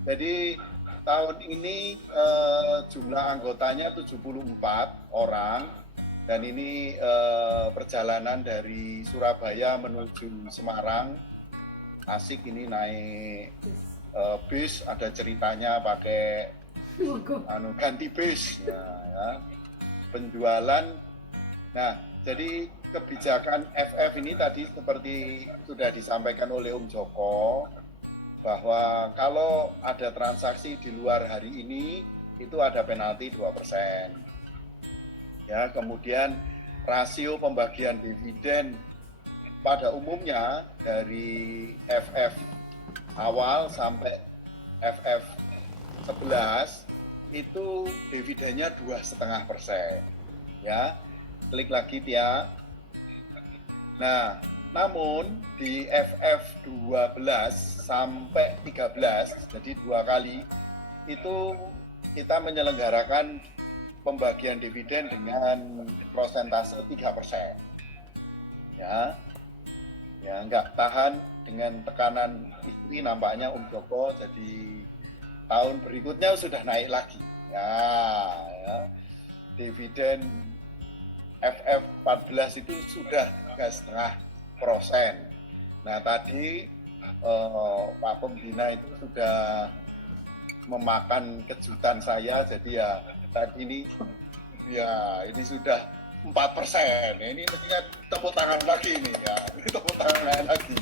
Jadi tahun ini jumlah anggotanya 74 orang, dan ini perjalanan dari Surabaya menuju Semarang. Asik ini naik bis, ada ceritanya pakai ganti bis ya. Penjualan. Nah, jadi kebijakan FF ini tadi seperti sudah disampaikan oleh Om Joko, bahwa kalau ada transaksi di luar hari ini itu ada penalti 2%. Ya, kemudian rasio pembagian dividen pada umumnya dari FF awal sampai FF 11 itu dividennya 2,5%. Ya, klik lagi ya. Nah, namun di FF 12 sampai 13, jadi 2 kali, itu kita menyelenggarakan pembagian dividen dengan prosentase 3%. Ya, nggak tahan dengan tekanan istri nampaknya Om Joko, jadi tahun berikutnya sudah naik lagi. Ya. Dividen FF 14 itu sudah 3,5%. Nah, tadi Pak Pembina itu sudah memakan kejutan saya, jadi ya tadi ini sudah 4%. Ini mestinya tepuk tangan lagi ini ya. Ini tepuk tangan lagi.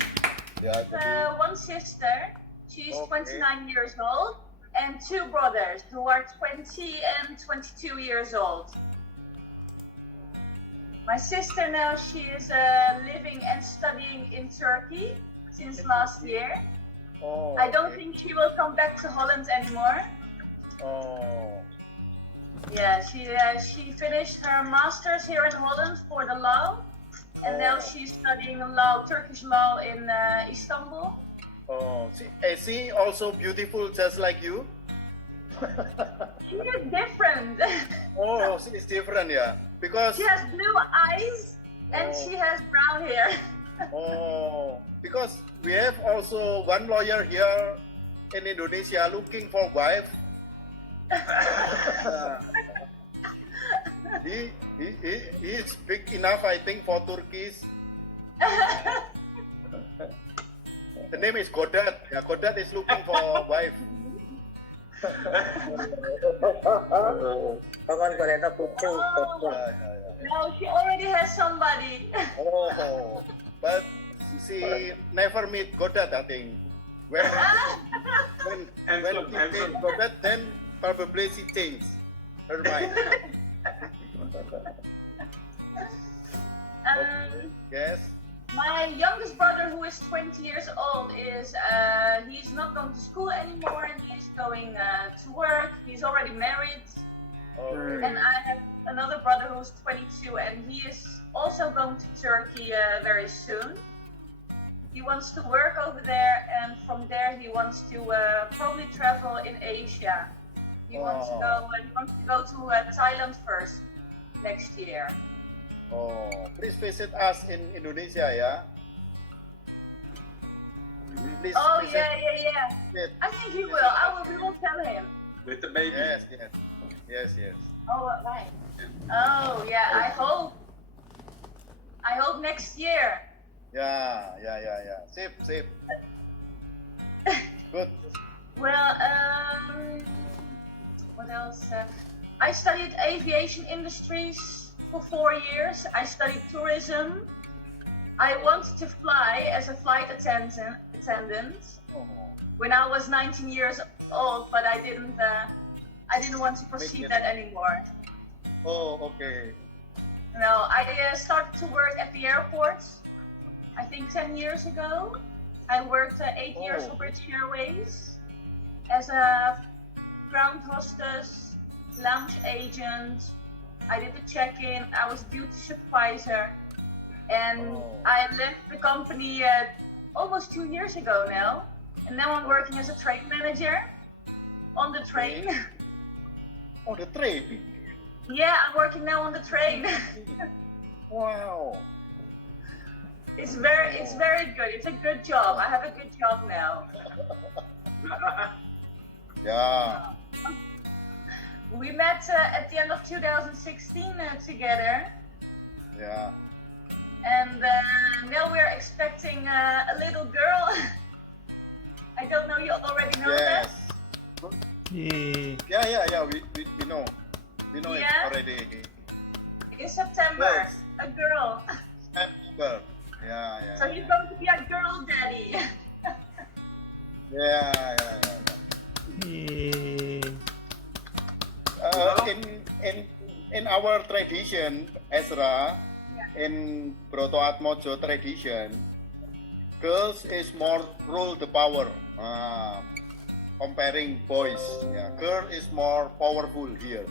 Ya, jadi one sister, she's 29 years old, and 2 brothers who are 20 and 22 years old. My sister now, she is living and studying in Turkey since last year. I don't think she will come back to Holland anymore. Yeah, she finished her master's here in Holland for the law, and now she's studying law, Turkish law in Istanbul. is she also beautiful just like you? She is different. Oh, she is different ya. Because She has blue eyes and she has brown hair. because we have also one lawyer here in Indonesia looking for wife. He is big enough, I think, for Turkish. The name is Godat. Yeah, Godat is looking for wife. No, she already has somebody. Oh, but she never meet Godat, I think. When she meet Godat, then probably she changed her mind. Yes. My youngest brother, who is 20 years old, he's not going to school anymore, and he's going to work. He's already married. And I have another brother who's 22, and he is also going to Turkey very soon. He wants to work over there, and from there he wants to probably travel in Asia. He wants to go. He wants to go to Thailand first next year. Oh, please visit us in Indonesia, yeah. Please Oh visit. yeah. I think he will. We will tell him. With the baby. Yes. Oh right. Oh yeah. I hope next year. Yeah. Sip. Good. Well, what else? I studied aviation industries for 4 years. I studied tourism. I wanted to fly as a flight attendant when I was 19 years old, but I didn't want to pursue that anymore. Oh, okay. No, I started to work at the airport, I think 10 years ago. I worked 8 years for British Airways as a ground hostess, lounge agent. I did the check-in, I was duty supervisor, and I left the company almost 2 years ago now. And now I'm working as a train manager on the train. Oh, the train. Yeah, I'm working now on the train. Wow. It's very good. It's a good job. I have a good job now. Yeah. We met at the end of 2016 together. Yeah. And now we're expecting a little girl. I don't know, you already know that? Yeah. We know. We know it already. In September, Yes. a girl. September. Yeah. So he's going to be a girl daddy. Yeah. In our tradition, Ezra, in Broto Atmojo tradition, girls is more rule the power. Comparing boys, girl is more powerful here.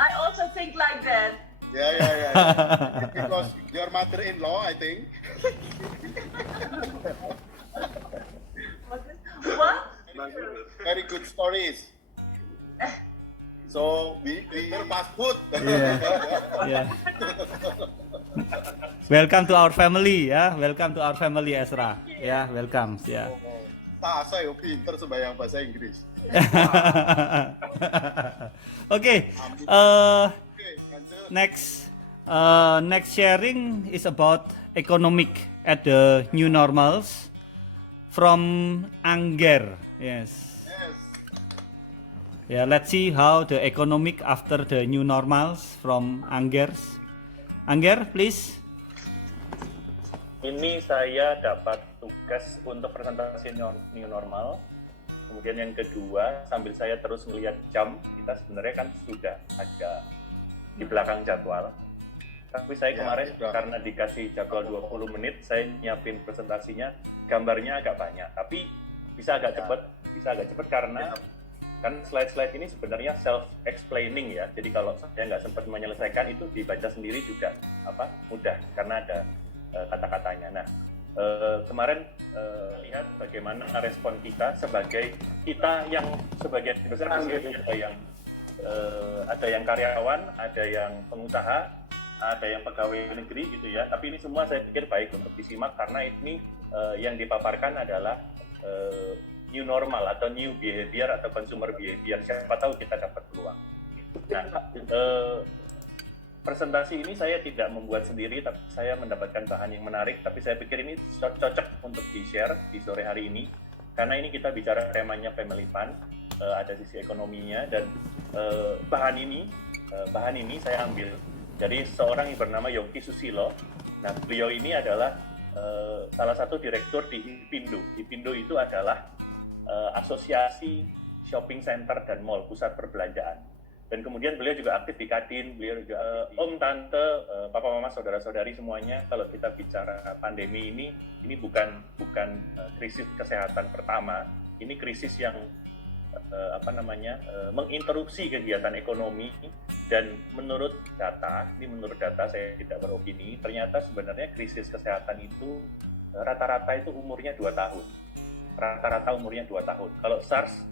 I also think like that. Yeah. Because your mother-in-law, I think. What? Very good stories. So we fast food. Yeah. Welcome to our family, ya. Welcome to our family, Ezra. Ya, welcome. Ya. Saya pinter sembahyang bahasa Inggris. Okay. Next sharing is about economic at the new normals from Angger. Yes. Yeah, let's see how the economic after the new normals from Anggers. Angger, please. Ini saya dapat tugas untuk presentasi new normal. Kemudian yang kedua, sambil saya terus melihat jam, kita sebenarnya kan sudah ada di belakang jadwal. Tapi saya kemarin karena dikasih jadwal 20 menit, saya nyiapin presentasinya, gambarnya agak banyak. Tapi bisa agak cepat karena kan slide-slide ini sebenarnya self-explaining ya. Jadi kalau saya nggak sempat menyelesaikan itu dibaca sendiri juga mudah karena ada kata-katanya. Nah, kemarin lihat bagaimana respon kita yang sebagian besar ada yang karyawan, ada yang pengusaha, ada yang pegawai negeri gitu ya. Tapi ini semua saya pikir baik untuk disimak karena ini yang dipaparkan adalah new normal atau new behavior atau consumer behavior. Siapa tahu kita dapat peluang. Nah, presentasi ini saya tidak membuat sendiri, tapi saya mendapatkan bahan yang menarik. Tapi saya pikir ini cocok untuk di-share di sore hari ini, karena ini kita bicara temanya family fund, ada sisi ekonominya, dan bahan ini saya ambil dari seorang yang bernama Yongki Susilo. Nah, beliau ini adalah salah satu direktur di Hipindo. Hipindo itu adalah asosiasi shopping center dan mall, pusat perbelanjaan. Dan kemudian beliau juga aktif di Kadin, beliau juga om, tante, papa, mama, saudara-saudari semuanya. Kalau kita bicara pandemi ini bukan krisis kesehatan pertama, ini krisis yang menginterupsi kegiatan ekonomi. Dan menurut data saya tidak beropini, ternyata sebenarnya krisis kesehatan itu rata-rata itu umurnya 2 tahun. Rata-rata umurnya 2 tahun. Kalau SARS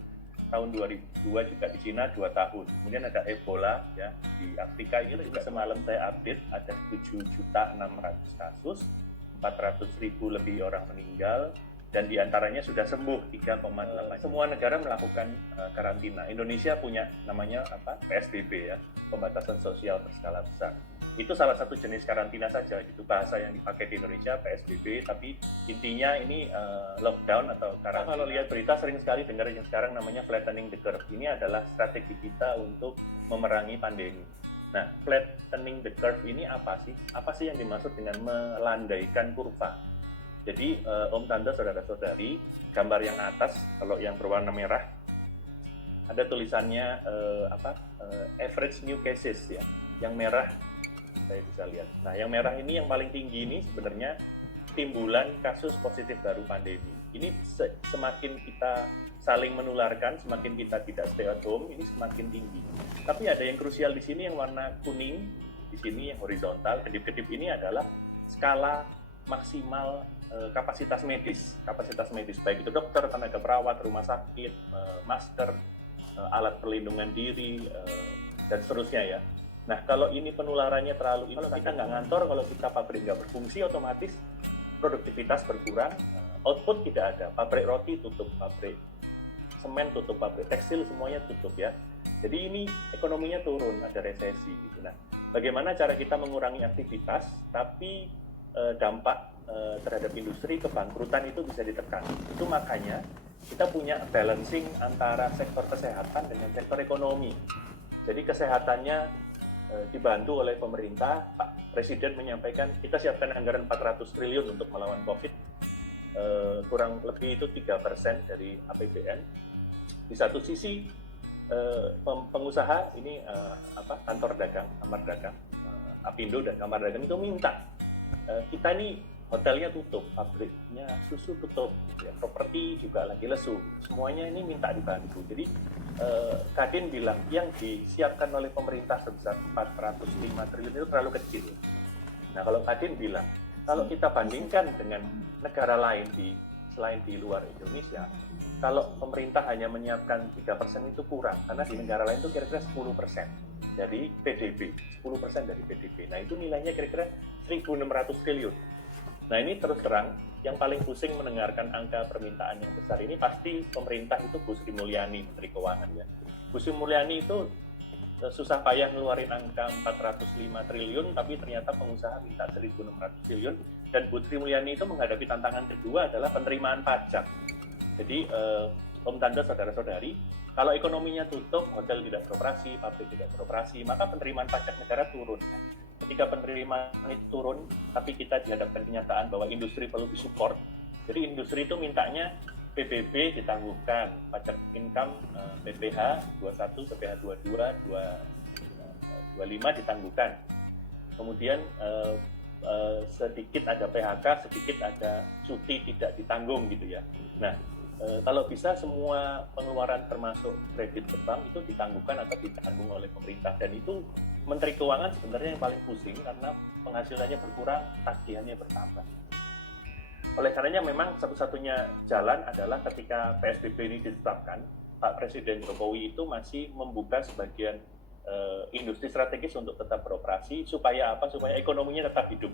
tahun 2002 juga di Cina 2 tahun. Kemudian ada Ebola ya di Afrika, ini juga semalam saya update ada 7.600.000 kasus, 400.000 lebih orang meninggal, dan diantaranya sudah sembuh 3,8. Semua negara melakukan karantina. Indonesia punya namanya PSBB ya, pembatasan sosial berskala besar. Itu salah satu jenis karantina saja, gitu bahasa yang dipakai di Indonesia PSBB, tapi intinya ini lockdown atau karantina. Kalau lihat berita sering sekali dengar yang sekarang namanya flattening the curve. Ini adalah strategi kita untuk memerangi pandemi. Nah, flattening the curve ini apa sih? Apa sih yang dimaksud dengan melandaikan kurva? Jadi om, tante, saudara-saudari, gambar yang atas kalau yang berwarna merah ada tulisannya average new cases ya. Yang merah saya bisa lihat. Nah, yang merah ini yang paling tinggi ini sebenarnya timbulan kasus positif baru pandemi. Ini semakin kita saling menularkan, semakin kita tidak stay at home, ini semakin tinggi. Tapi ada yang krusial di sini yang warna kuning, di sini yang horizontal, kedip-kedip ini adalah skala maksimal kapasitas medis baik itu dokter, tenaga perawat, rumah sakit, masker, alat perlindungan diri, dan seterusnya ya. Nah, kalau ini penularannya terlalu instan, kalau kita nggak ngantor, kalau kita pabrik nggak berfungsi, otomatis produktivitas berkurang, output tidak ada. Pabrik roti tutup, pabrik semen tutup, pabrik tekstil semuanya tutup ya. Jadi ini ekonominya turun, ada resesi gitu. Nah, bagaimana cara kita mengurangi aktivitas, tapi dampak terhadap industri kebangkrutan itu bisa ditekan. Itu makanya kita punya balancing antara sektor kesehatan dengan sektor ekonomi. Jadi kesehatannya dibantu oleh pemerintah. Pak Presiden menyampaikan kita siapkan anggaran 400 triliun untuk melawan COVID, kurang lebih itu 3% dari APBN. Di satu sisi pengusaha ini kantor dagang, kamar dagang, Apindo dan kamar dagang itu minta kita nih hotelnya tutup, pabriknya susu tutup, ya, properti juga lagi lesu, semuanya ini minta dibantu. Jadi Kadin bilang yang disiapkan oleh pemerintah sebesar 405 triliun itu terlalu kecil. Nah, kalau Kadin bilang kalau kita bandingkan dengan negara lain selain di luar Indonesia, kalau pemerintah hanya menyiapkan 3% itu kurang, karena di negara lain itu kira-kira 10% dari PDB, 10% dari PDB. Nah, itu nilainya kira-kira 1.600 triliun. Nah, ini terus terang, yang paling pusing mendengarkan angka permintaan yang besar ini pasti pemerintah itu Bu Sri Mulyani, Menteri Keuangan ya. Bu Sri Mulyani itu susah payah ngeluarin angka 405 triliun, tapi ternyata pengusaha minta 1.600 triliun, dan Bu Sri Mulyani itu menghadapi tantangan kedua adalah penerimaan pajak. Jadi, om, tante, saudara-saudari, kalau ekonominya tutup, hotel tidak beroperasi, pabrik tidak beroperasi, maka penerimaan pajak negara turun. Ketika penerimaan itu turun, tapi kita dihadapkan kenyataan bahwa industri perlu disupport. Jadi industri itu mintanya PBB ditangguhkan, pajak income PPh 21, PPh 22, 25 ditangguhkan. Kemudian sedikit ada PHK, sedikit ada cuti tidak ditanggung gitu ya. Nah, kalau bisa semua pengeluaran termasuk kredit ke bank itu ditangguhkan atau ditanggung oleh pemerintah, dan itu Menteri Keuangan sebenarnya yang paling pusing karena penghasilannya berkurang, tagihannya bertambah. Oleh karenanya memang satu-satunya jalan adalah ketika PSBB ini ditetapkan, Pak Presiden Jokowi itu masih membuka sebagian industri strategis untuk tetap beroperasi supaya apa? Supaya ekonominya tetap hidup.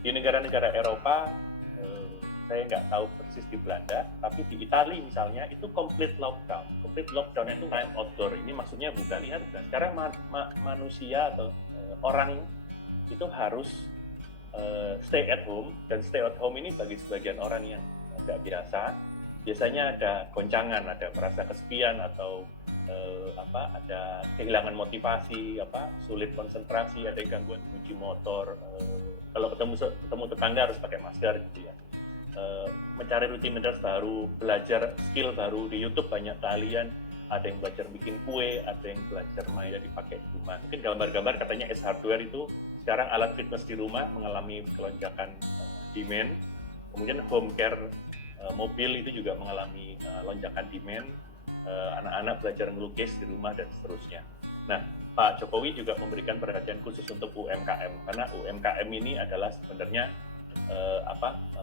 Di negara-negara Eropa, saya nggak tahu persis di Belanda, tapi di Italia misalnya itu complete lockdown. Complete lockdown itu time outdoor. Ini maksudnya bukan lihat. Sekarang manusia atau orang itu harus stay at home, dan stay at home ini bagi sebagian orang yang nggak biasa, biasanya ada goncangan, ada merasa kesepian atau ada kehilangan motivasi, sulit konsentrasi, ada gangguan cuci motor, kalau ketemu tetangga harus pakai masker gitu ya. Mencari rutinitas baru, belajar skill baru di YouTube banyak kalian, ada yang belajar bikin kue, ada yang belajar Maya dipakai di rumah. Mungkin gambar-gambar katanya S Hardware itu sekarang alat fitness di rumah mengalami kelonjakan demand. Kemudian home care mobil itu juga mengalami lonjakan demand. Anak-anak belajar melukis di rumah dan seterusnya. Nah, Pak Jokowi juga memberikan perhatian khusus untuk UMKM karena UMKM ini adalah sebenarnya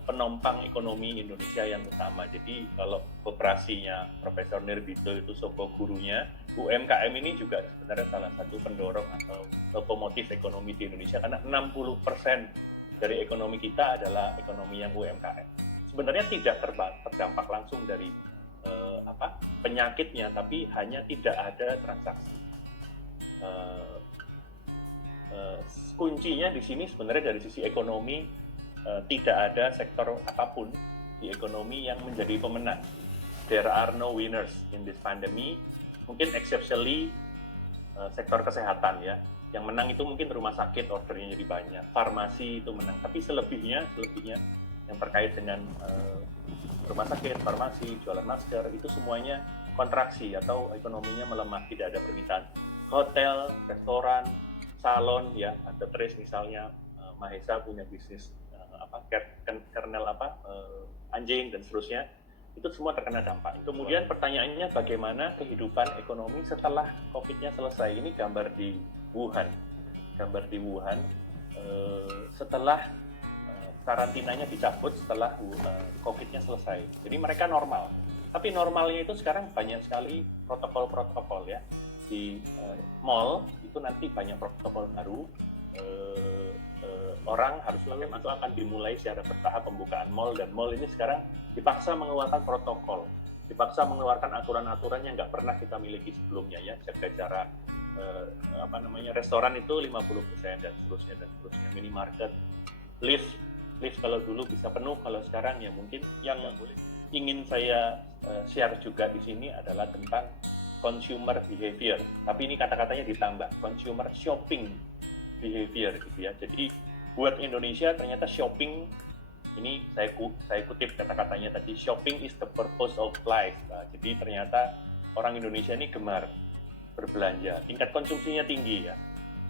penopang ekonomi Indonesia yang utama. Jadi kalau koperasinya Profesor Nirbito itu soko gurunya, UMKM ini juga sebenarnya salah satu pendorong atau lokomotif ekonomi di Indonesia karena 60% dari ekonomi kita adalah ekonomi yang UMKM. Sebenarnya tidak terdampak langsung dari penyakitnya, tapi hanya tidak ada transaksi. Kuncinya di sini sebenarnya dari sisi ekonomi, tidak ada sektor apapun di ekonomi yang menjadi pemenang. There are no winners in this pandemic. Mungkin exceptionally sektor kesehatan ya, yang menang itu mungkin rumah sakit, ordernya jadi banyak, farmasi itu menang, tapi selebihnya yang terkait dengan rumah sakit, farmasi, jualan masker, itu semuanya kontraksi atau ekonominya melemah, tidak ada permintaan. Hotel, restoran, salon, ya, ada Trace misalnya, Mahesa punya bisnis kernel anjing dan seterusnya, itu semua terkena dampak. Kemudian pertanyaannya bagaimana kehidupan ekonomi setelah COVID-nya selesai. Ini gambar di Wuhan, setelah karantinanya dicabut setelah COVID-nya selesai. Jadi mereka normal. Tapi normalnya itu sekarang banyak sekali protokol-protokol ya. Di mall itu nanti banyak protokol baru. Orang harus pakai masker, akan dimulai secara bertahap pembukaan mall, dan mall ini sekarang dipaksa mengeluarkan protokol, dipaksa mengeluarkan aturan-aturan yang nggak pernah kita miliki sebelumnya ya, jaga jarak, restoran itu 50% dan seterusnya, minimarket, lift kalau dulu bisa penuh, kalau sekarang ya mungkin. Yang ingin saya share juga di sini adalah tentang consumer behavior, tapi ini kata-katanya ditambah, consumer shopping behavior gitu ya. Jadi buat Indonesia ternyata shopping ini, saya kutip kata-katanya tadi, shopping is the purpose of life. Nah, jadi ternyata orang Indonesia ini gemar berbelanja, tingkat konsumsinya tinggi ya.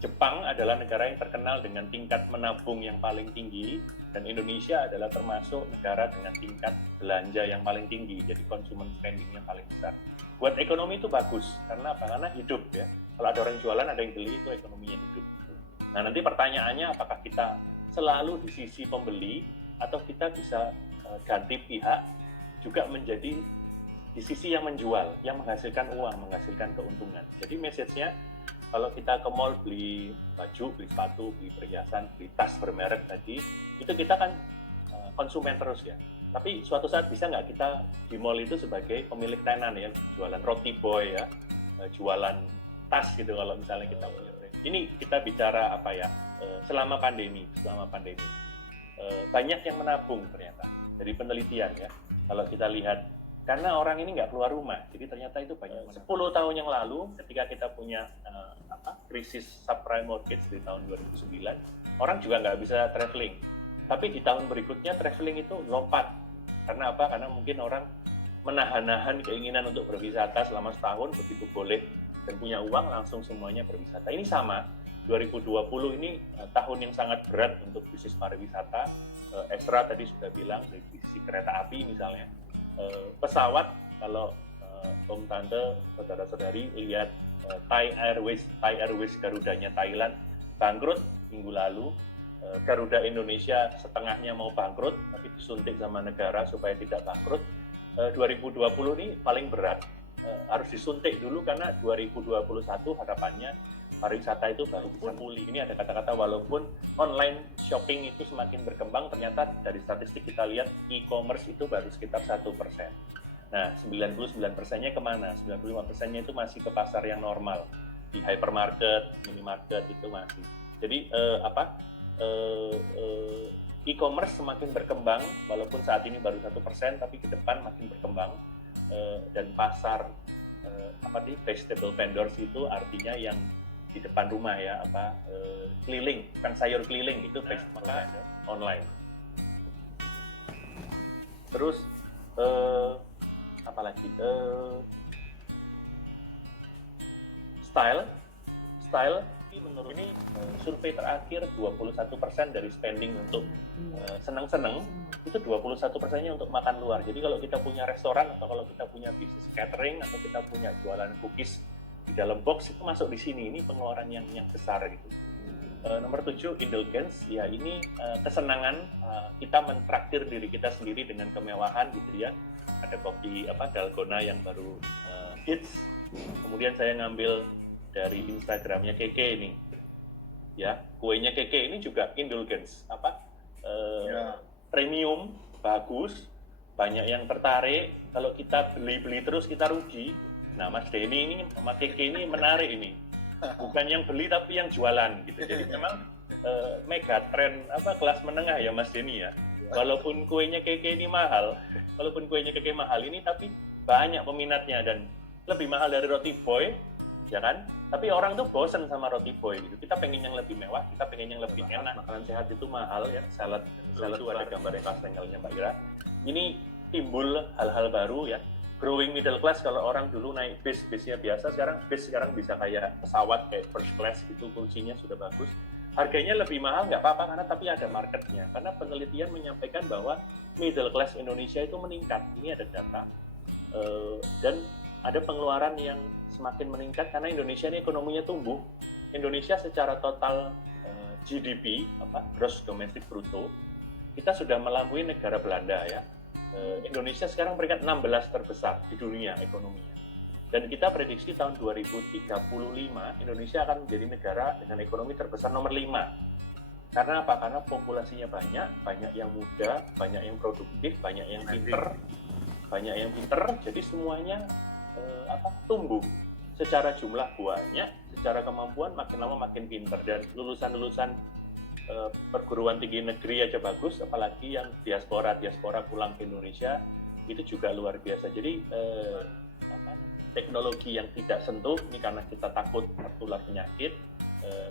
Jepang adalah negara yang terkenal dengan tingkat menabung yang paling tinggi, dan Indonesia adalah termasuk negara dengan tingkat belanja yang paling tinggi, jadi consumer spending-nya paling besar. Buat ekonomi itu bagus, karena apa? Karena hidup ya. Kalau ada orang jualan, ada yang beli, itu ekonominya hidup. Nah, nanti pertanyaannya apakah kita selalu di sisi pembeli atau kita bisa ganti pihak juga menjadi di sisi yang menjual, yang menghasilkan uang, menghasilkan keuntungan. Jadi message-nya, kalau kita ke mall beli baju, beli sepatu, beli perhiasan, beli tas bermerek tadi, itu kita kan konsumen terus ya. Tapi suatu saat bisa nggak kita di mall itu sebagai pemilik tenan ya, jualan roti boy ya, jualan tas gitu kalau misalnya kita punya. Ini kita bicara apa ya, selama pandemi, banyak yang menabung ternyata dari penelitian ya. Kalau kita lihat, karena orang ini nggak keluar rumah, jadi ternyata itu banyak. 10 tahun yang lalu, ketika kita punya krisis subprime mortgage di tahun 2009, orang juga nggak bisa traveling. Tapi di tahun berikutnya traveling itu lompat. Karena apa? Karena mungkin orang menahan-nahan keinginan untuk berwisata selama setahun, begitu boleh dan punya uang langsung semuanya berwisata. Ini sama, 2020 ini tahun yang sangat berat untuk bisnis pariwisata. Esra tadi sudah bilang, dari sisi kereta api misalnya, pesawat, kalau Om Tante, saudara-saudari lihat Thai Airways Garudanya Thailand bangkrut minggu lalu. Garuda Indonesia setengahnya mau bangkrut, tapi disuntik sama negara supaya tidak bangkrut. 2020 ini paling berat. harus disuntik dulu karena 2021 harapannya pariwisata itu baru bisa pulih. Ini ada kata-kata walaupun online shopping itu semakin berkembang, ternyata dari statistik kita lihat e-commerce itu baru sekitar 1%. Nah, 99%-nya kemana? 95%-nya itu masih ke pasar yang normal, di hypermarket, minimarket itu masih. Jadi e-commerce semakin berkembang, walaupun saat ini baru 1%, tapi ke depan makin berkembang. Dan pasar vegetable vendors itu artinya yang di depan rumah ya, keliling, kan sayur keliling itu vegetable vendor online. Terus apalagi style menurut ini survei terakhir 21% dari spending untuk senang-senang itu 21%-nya untuk makan luar. Jadi kalau kita punya restoran atau kalau kita punya bisnis catering atau kita punya jualan cookies di dalam box itu masuk di sini. Ini pengeluaran yang besar gitu. Nomor 7 indulgence, ya ini kesenangan kita mentraktir diri kita sendiri dengan kemewahan gitu ya. Ada kopi dalgona yang baru hits. Kemudian saya ngambil dari Instagramnya Keke ini, ya kuenya Keke ini juga indulgence, premium, bagus, banyak yang tertarik. Kalau kita beli terus kita rugi. Nah, Mas Denny ini sama Keke ini menarik ini, bukan yang beli tapi yang jualan gitu. Jadi memang mega trend kelas menengah ya Mas Denny ya. Walaupun kuenya Keke ini mahal, ini tapi banyak peminatnya dan lebih mahal dari roti boy. Ya kan? Tapi orang tuh bosen sama roti boy gitu. Kita pengen yang lebih mewah, kita pengen yang lebih enak. Makanan sehat itu mahal ya. Salad itu ada gambar kastengelnya Mbak Ira. Ini timbul hal-hal baru ya. Growing middle class, kalau orang dulu naik bisnya biasa, sekarang bisa kayak pesawat, kayak first class gitu, kursinya sudah bagus. Harganya lebih mahal nggak apa-apa karena tapi ada marketnya. Karena penelitian menyampaikan bahwa middle class Indonesia itu meningkat. Ini ada data. Dan ada pengeluaran yang semakin meningkat karena Indonesia ini ekonominya tumbuh. Indonesia secara total GDP, Gross Domestic Bruto, kita sudah melampaui negara Belanda ya. Indonesia sekarang peringkat 16 terbesar di dunia ekonominya. Dan kita prediksi tahun 2035 Indonesia akan menjadi negara dengan ekonomi terbesar nomor 5. Karena apa? Karena populasinya banyak yang muda, banyak yang produktif, banyak yang pinter, jadi semuanya tumbuh secara jumlah banyak, secara kemampuan makin lama makin pinter, dan lulusan perguruan tinggi negeri aja bagus, apalagi yang diaspora pulang ke Indonesia itu juga luar biasa. Jadi teknologi yang tidak sentuh ini karena kita takut tertular penyakit,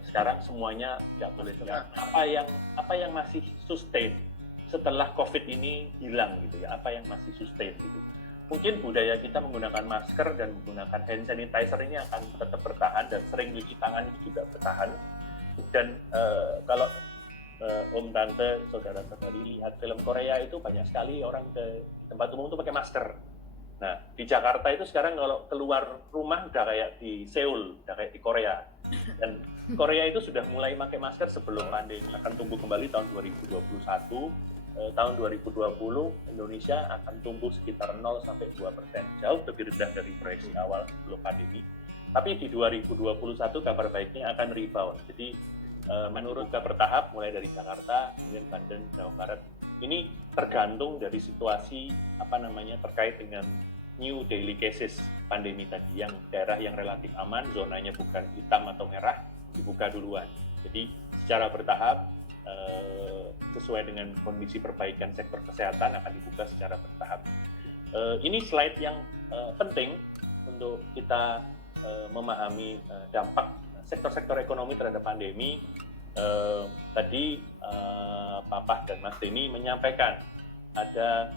sekarang semuanya tidak boleh sentuh. Apa yang masih sustain setelah COVID ini hilang gitu ya, apa yang masih sustain gitu. Mungkin budaya kita menggunakan masker dan menggunakan hand sanitizer ini akan tetap bertahan, dan sering cuci tangan itu juga bertahan. Dan kalau Om Tante, saudara-saudari lihat film Korea itu banyak sekali orang ke tempat umum itu pakai masker. Nah, di Jakarta itu sekarang kalau keluar rumah udah kayak di Seoul, udah kayak di Korea. Dan Korea itu sudah mulai pakai masker sebelum pandemi. Akan tumbuh kembali tahun 2021. Tahun 2020 Indonesia akan tumbuh sekitar 0-2%, jauh lebih rendah dari proyeksi awal sebelum pandemi. Tapi di 2021 kabar baiknya akan rebound. Jadi menurut bertahap mulai dari Jakarta, kemudian Banten, Jawa Barat. Ini tergantung dari situasi terkait dengan new daily cases pandemi tadi, yang daerah yang relatif aman, zonanya bukan hitam atau merah, dibuka duluan. Jadi secara bertahap sesuai dengan kondisi perbaikan sektor kesehatan akan dibuka secara bertahap. Ini slide yang penting untuk kita memahami dampak sektor-sektor ekonomi terhadap pandemi. Tadi Papa dan Mas Denny menyampaikan ada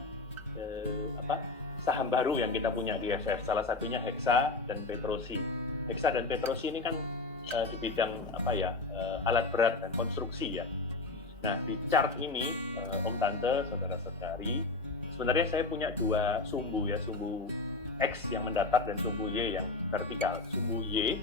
saham baru yang kita punya di FF, salah satunya Hexa dan Petrosi. Hexa dan Petrosi ini kan di bidang alat berat dan konstruksi ya. Nah, di chart ini, Om Tante, saudara-saudari, sebenarnya saya punya dua sumbu ya, sumbu X yang mendatar dan sumbu Y yang vertikal. Sumbu Y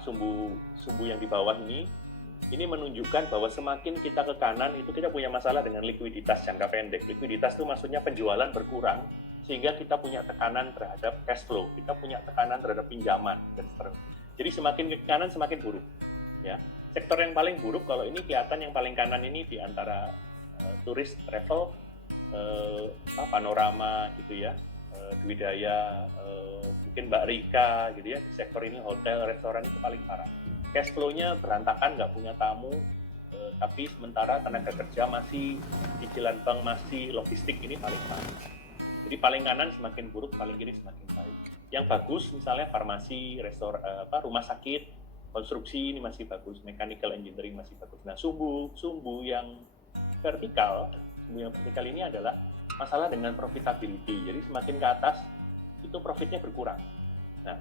sumbu yang di bawah ini menunjukkan bahwa semakin kita ke kanan itu kita punya masalah dengan likuiditas jangka pendek. Likuiditas itu maksudnya penjualan berkurang sehingga kita punya tekanan terhadap cash flow, kita punya tekanan terhadap pinjaman dan seterusnya. Jadi semakin ke kanan semakin buruk. Ya, sektor yang paling buruk kalau ini kelihatan yang paling kanan ini di antara turis, travel, panorama gitu ya, Dwi Daya, mungkin Mbak Rika gitu ya. Di sektor ini hotel, restoran itu paling parah. Cash flow-nya berantakan, nggak punya tamu. Tapi sementara tenaga kerja masih, cicilan bank masih, logistik ini paling parah. Jadi paling kanan semakin buruk, paling kiri semakin baik. Yang bagus misalnya farmasi, rumah sakit, konstruksi ini masih bagus, mechanical engineering masih bagus. Nah, sumbu yang vertikal ini adalah masalah dengan profitability. Jadi semakin ke atas itu profitnya berkurang. Nah,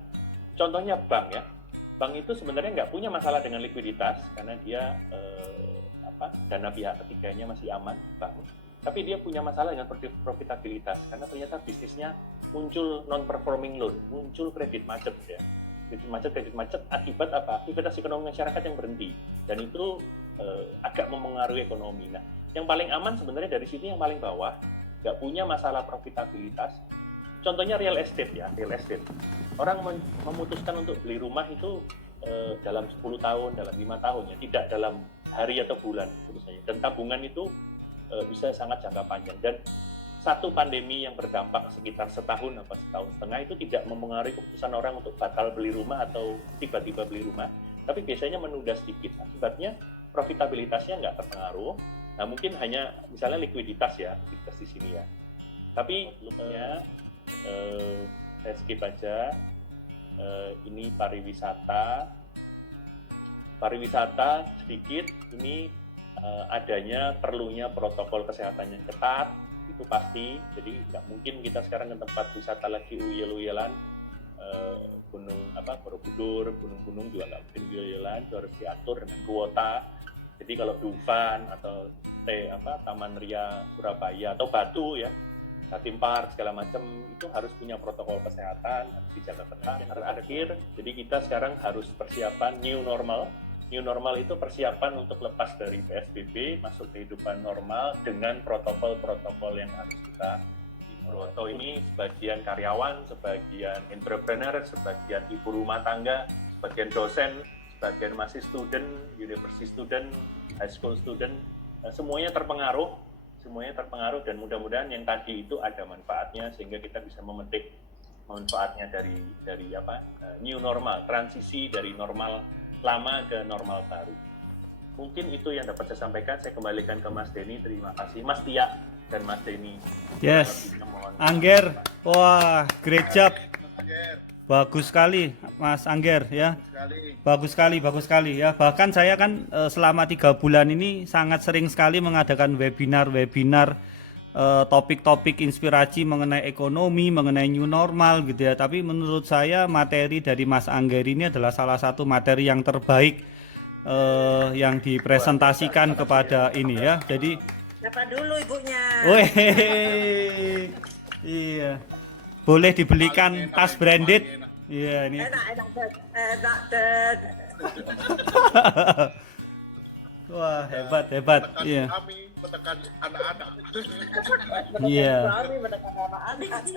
contohnya bank ya. Bank itu sebenarnya nggak punya masalah dengan likuiditas karena dia dana pihak ketiganya masih aman, bank. Tapi dia punya masalah dengan profitabilitas karena ternyata bisnisnya muncul non-performing loan, muncul kredit macet ya. Kredit macet akibat apa? Aktivitas ekonomi masyarakat yang berhenti dan itu agak memengaruhi ekonomi. Nah, yang paling aman sebenarnya dari sini yang paling bawah, nggak punya masalah profitabilitas. Contohnya real estate ya, real estate. Orang memutuskan untuk beli rumah itu dalam 10 tahun, dalam 5 tahun ya, tidak dalam hari atau bulan putusannya. Dan tabungan itu bisa sangat jangka panjang. Dan satu pandemi yang berdampak sekitar setahun atau setahun setengah itu tidak memengaruhi keputusan orang untuk batal beli rumah atau tiba-tiba beli rumah, tapi biasanya menunda sedikit. Akibatnya profitabilitasnya nggak terpengaruh. Nah, mungkin hanya misalnya likuiditas ya, likuiditas di sini ya. Tapi looknya saya skip aja. Ini pariwisata sedikit. Ini adanya perlunya protokol kesehatan yang ketat, itu pasti. Jadi nggak mungkin kita sekarang ke tempat wisata lagi uyel-uyelan, gunung Borobudur, gunung-gunung juga nggak mungkin uyel-uyelan, itu harus diatur dengan kuota. Jadi kalau Dufan atau Taman Ria Surabaya atau Batu ya, Jatim Park segala macam itu harus punya protokol kesehatan, harus dijaga ketat. Yang terakhir, jadi kita sekarang harus persiapan new normal. New normal itu persiapan untuk lepas dari PSBB, masuk kehidupan normal dengan protokol-protokol yang harus kita atau ini sebagian karyawan, sebagian entrepreneur, sebagian ibu rumah tangga, sebagian dosen, sebagian masih student, university student, high school student, semuanya terpengaruh dan mudah-mudahan yang tadi itu ada manfaatnya sehingga kita bisa memetik manfaatnya dari new normal, transisi dari normal lama ke normal baru. Mungkin itu yang dapat saya sampaikan. Saya kembalikan ke Mas Denny. Terima kasih Mas Tia dan Mas Denny. Yes, Angger, wah great job. Bagus sekali Mas Angger ya. Bagus sekali ya. Bahkan saya kan selama 3 bulan ini sangat sering sekali mengadakan webinar topik-topik inspirasi mengenai ekonomi, mengenai new normal gitu ya. Tapi menurut saya materi dari Mas Angger ini adalah salah satu materi yang terbaik yang dipresentasikan kepada ini ya. Jadi siapa dulu ibunya? Weh, iya. Boleh dibelikan tas branded. Iya ini. Enak. Wah, hebat. Iya. Kami menekan anak-anak. Iya. Kami menekan anak-anak.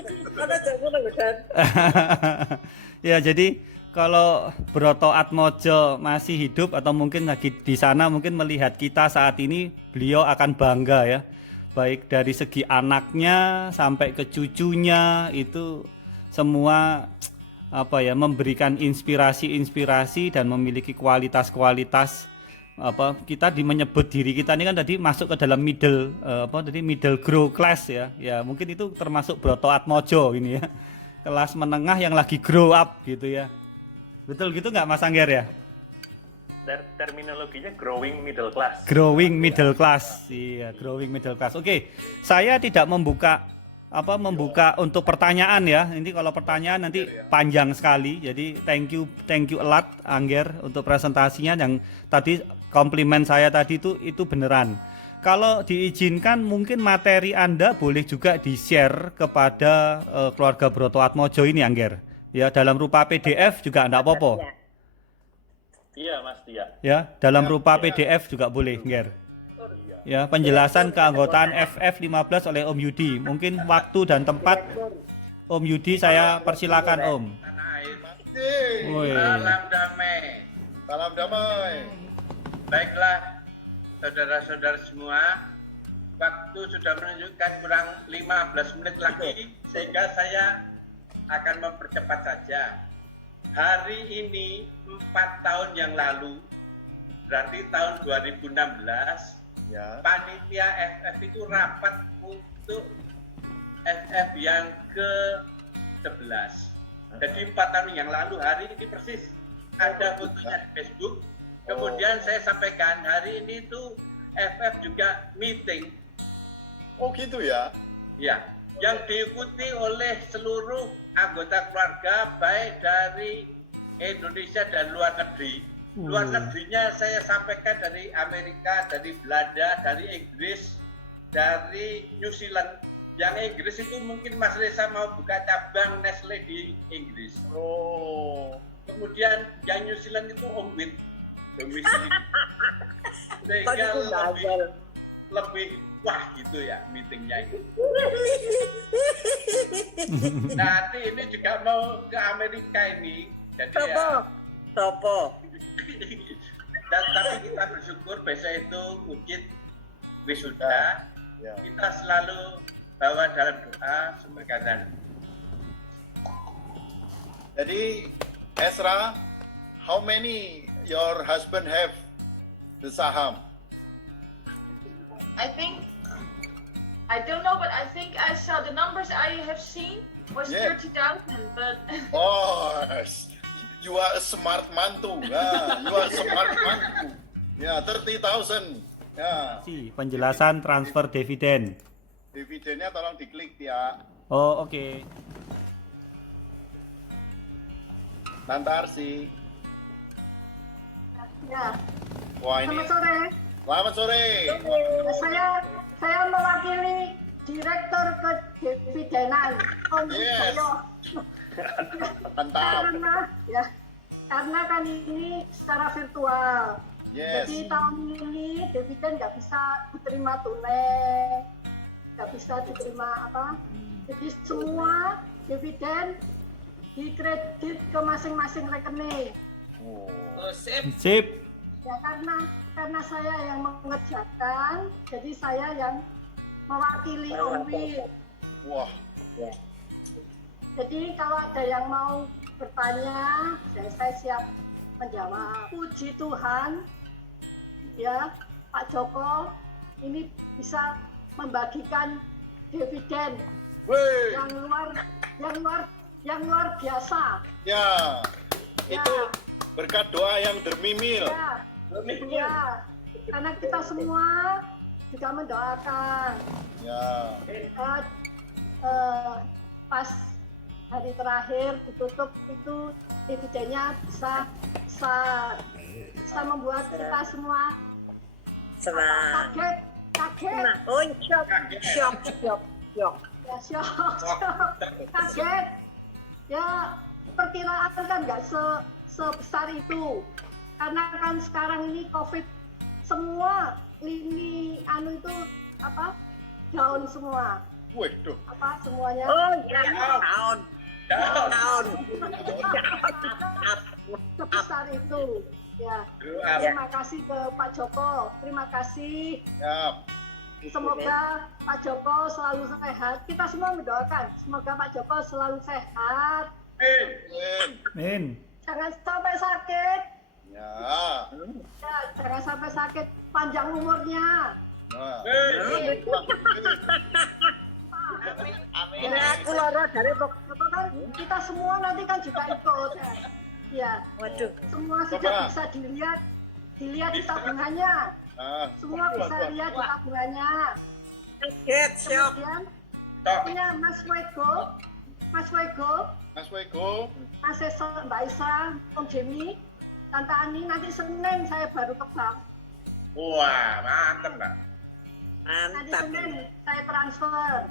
Ya, jadi kalau Broto Atmojo masih hidup atau mungkin lagi di sana mungkin melihat kita saat ini, beliau akan bangga ya. Baik dari segi anaknya sampai ke cucunya itu semua memberikan inspirasi dan memiliki kualitas kita menyebut diri kita ini kan tadi masuk ke dalam middle grow class ya mungkin itu termasuk Broto Atmojo ini ya, kelas menengah yang lagi grow up gitu ya. Betul gitu nggak Mas Angger ya? Terminologinya growing middle class. Growing middle class. Iya, growing middle class. Oke. Saya tidak membuka untuk pertanyaan ya. Ini kalau pertanyaan nanti panjang sekali. Jadi thank you a lot Angger untuk presentasinya yang tadi komplimen saya tadi itu beneran. Kalau diizinkan mungkin materi Anda boleh juga di-share kepada keluarga Broto Atmojo ini Angger. Ya, dalam rupa PDF juga enggak apa-apa. Iya Mas Tia. Ya, dalam rupa PDF juga boleh, Nger. Iya. ya penjelasan keanggotaan FF15 oleh Om Yudi. Mungkin waktu dan tempat Om Yudi saya persilakan Om. Woi. Salam damai. Salam damai. Baiklah, saudara-saudara semua, waktu sudah menunjukkan kurang 15 menit lagi, sehingga saya akan mempercepat saja. Hari ini 4 tahun yang lalu, berarti tahun 2016, Ya. panitia FF itu rapat untuk FF yang ke-11. Jadi 4 tahun yang lalu, hari ini persis ada fotonya di Facebook. Kemudian saya sampaikan hari ini tuh FF juga meeting. Oh gitu ya? Ya, yang diikuti oleh seluruh anggota keluarga baik dari Indonesia dan luar negeri. Luar negerinya saya sampaikan dari Amerika, dari Belanda, dari Inggris, dari New Zealand. Yang Inggris itu mungkin Mas Reza mau buka cabang Nestle di Inggris. Oh. Kemudian yang New Zealand itu Om Wit, domisili. Sehingga lebih wah gitu ya meetingnya itu. Nanti ini juga mau ke Amerika ini, jadi ya. Topo. Dan tapi kita bersyukur besok itu Ujit wisuda. Ya. Kita selalu bawa dalam doa semoga dan. Jadi Ezra, how many your husband have the saham? I think, I don't know, but I think I saw the numbers I have seen was Yeah. 30,000, but Oh, you are a smart mantu. Ya, you are a smart mantu. Ya, 30,000. Ya. Penjelasan transfer dividen. Dividennya tolong diklik ya. Oh, oke. Nantar sih. Ya, Wah ini. selamat sore. Selamat sore. Saya mewakili Direktur Kedevidenan Om Yes. Joyo. Mantap. Karena kan ini secara virtual. Yes. Jadi tahun ini dividen nggak bisa diterima tunai, nggak bisa diterima apa. Jadi semua dividen dikredit ke masing-masing rekening. Oh. Sip. Ya karena saya yang mengerjakan, jadi saya yang mewakili Om Wit. Wah. Jadi kalau ada yang mau bertanya, saya siap menjawab. Puji Tuhan, ya Pak Joko ini bisa membagikan dividen Wey. yang luar biasa. Ya. Ya. Itu berkat doa yang dermimil. Ya, karena kita semua juga mendoakan. Ya. Pas hari terakhir ditutup itu dividennya bisa membuat kita semua kaget. Ya, shock. Kaget. Ya, perkiraan kan nggak sebesar itu. Karena kan sekarang ini COVID semua lini itu down semua. Waduh. Semuanya? Oh iya, down. Sebesar itu. Ya. Terima kasih ke Pak Joko. Terima kasih. Ya. Semoga Pak Joko selalu sehat. Kita semua mendoakan. Semoga Pak Joko selalu sehat. Amin. Jangan sampai sakit. Ya. Ya, jangan sampai sakit. Panjang umurnya. Nah. Amin. Aku lara dari Kita semua nanti kan juga ikut. Ya. Waduh. Semua sudah bisa dilihat di tabungannya. Semua bisa lihat di tabungannya. Kemudian punya Mas Wego, Mas Esa, Mbak Isa, Om Jemi, Tante Ani, nanti Senin saya baru ke bank. Wah, mantap Mbak. Nanti Senin saya transfer.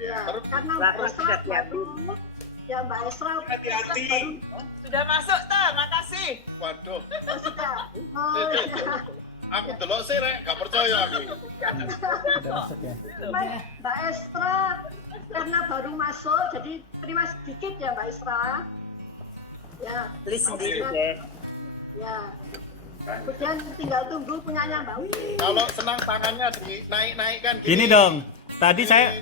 Ya, karena Mbak Esra baru, ya Mbak Esra baru. Sudah masuk, makasih. Waduh. Sudah. Oh, ya. Aku delok sih rek, gak percaya aku. Mbak Estra karena baru masuk, jadi terima sedikit ya Mbak Estra. Ya. Tulis sendiri Estra. deh. Ya. Kemudian tinggal tunggu punyanya Mbak Wi. Kalau senang tangannya dinaik-naikkan Gini dong. Tadi saya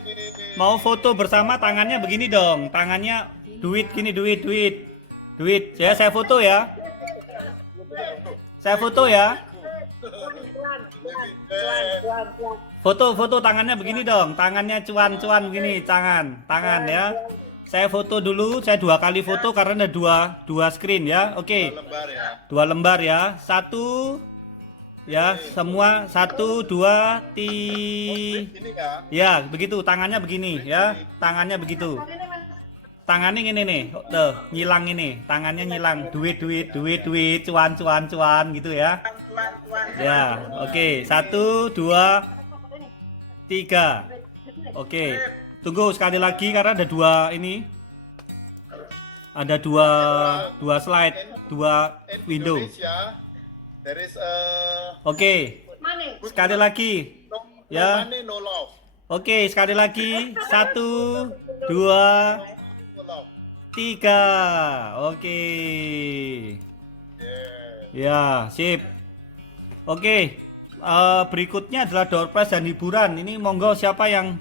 mau foto bersama, tangannya begini dong. Tangannya duit gini, duit. Ya, saya foto ya. Saya foto ya. Foto tangannya begini dong. Tangannya cuan begini, tangan ya. Saya foto dulu, saya 2 kali foto karena ada dua screen ya. Oke. 2 lembar ya. 1 ya, semua 1 2 3. Ya, begitu tangannya begini ya. Tangannya begitu. Tangannya gini nih. Tuh, nyilang ini. Tangannya nyilang. Duit, cuan gitu ya. Ya, oke. 1 2 3. Oke. Tunggu sekali lagi karena ada 2 ini. Ada 2 slide, 2 window. There is Oke. Sekali lagi. Ya. Oke, sekali lagi. 1 2 3. Oke. Ya, sip. Oke. Berikutnya adalah door prize dan hiburan. Ini monggo siapa yang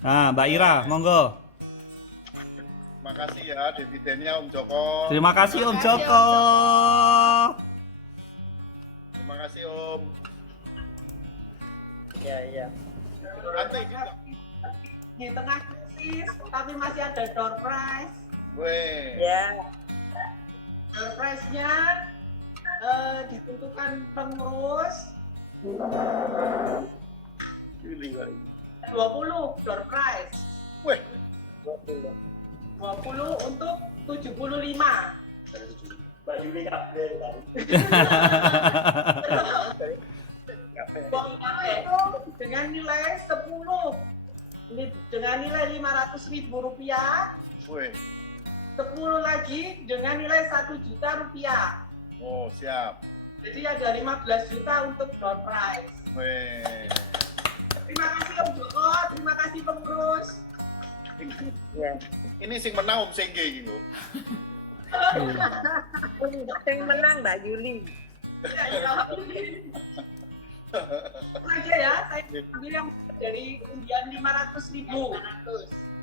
Mbak Ira, monggo. Terima kasih ya dividennya Om Joko. Terima kasih Om Joko. Terima kasih Om. Ya. Nanti Di tengah krisis, tapi masih ada door prize. Weh. Ya. Door prize-nya ditentukan pengurus 20 door prize. Weh. 20 untuk 75. Itu dengan nilai 10. Ini dengan nilai Rp500.000. Weh. 10 lagi dengan nilai Rp1.000.000. Oh, siap. Jadi ada 15 juta untuk door prize. Weh. Terima kasih Om Joko, terima kasih pengurus. Ini sing menang Om Sengge gitu. Yang menang Mbak Yuli. Aja ya, saya ambil yang dari undian 500.000.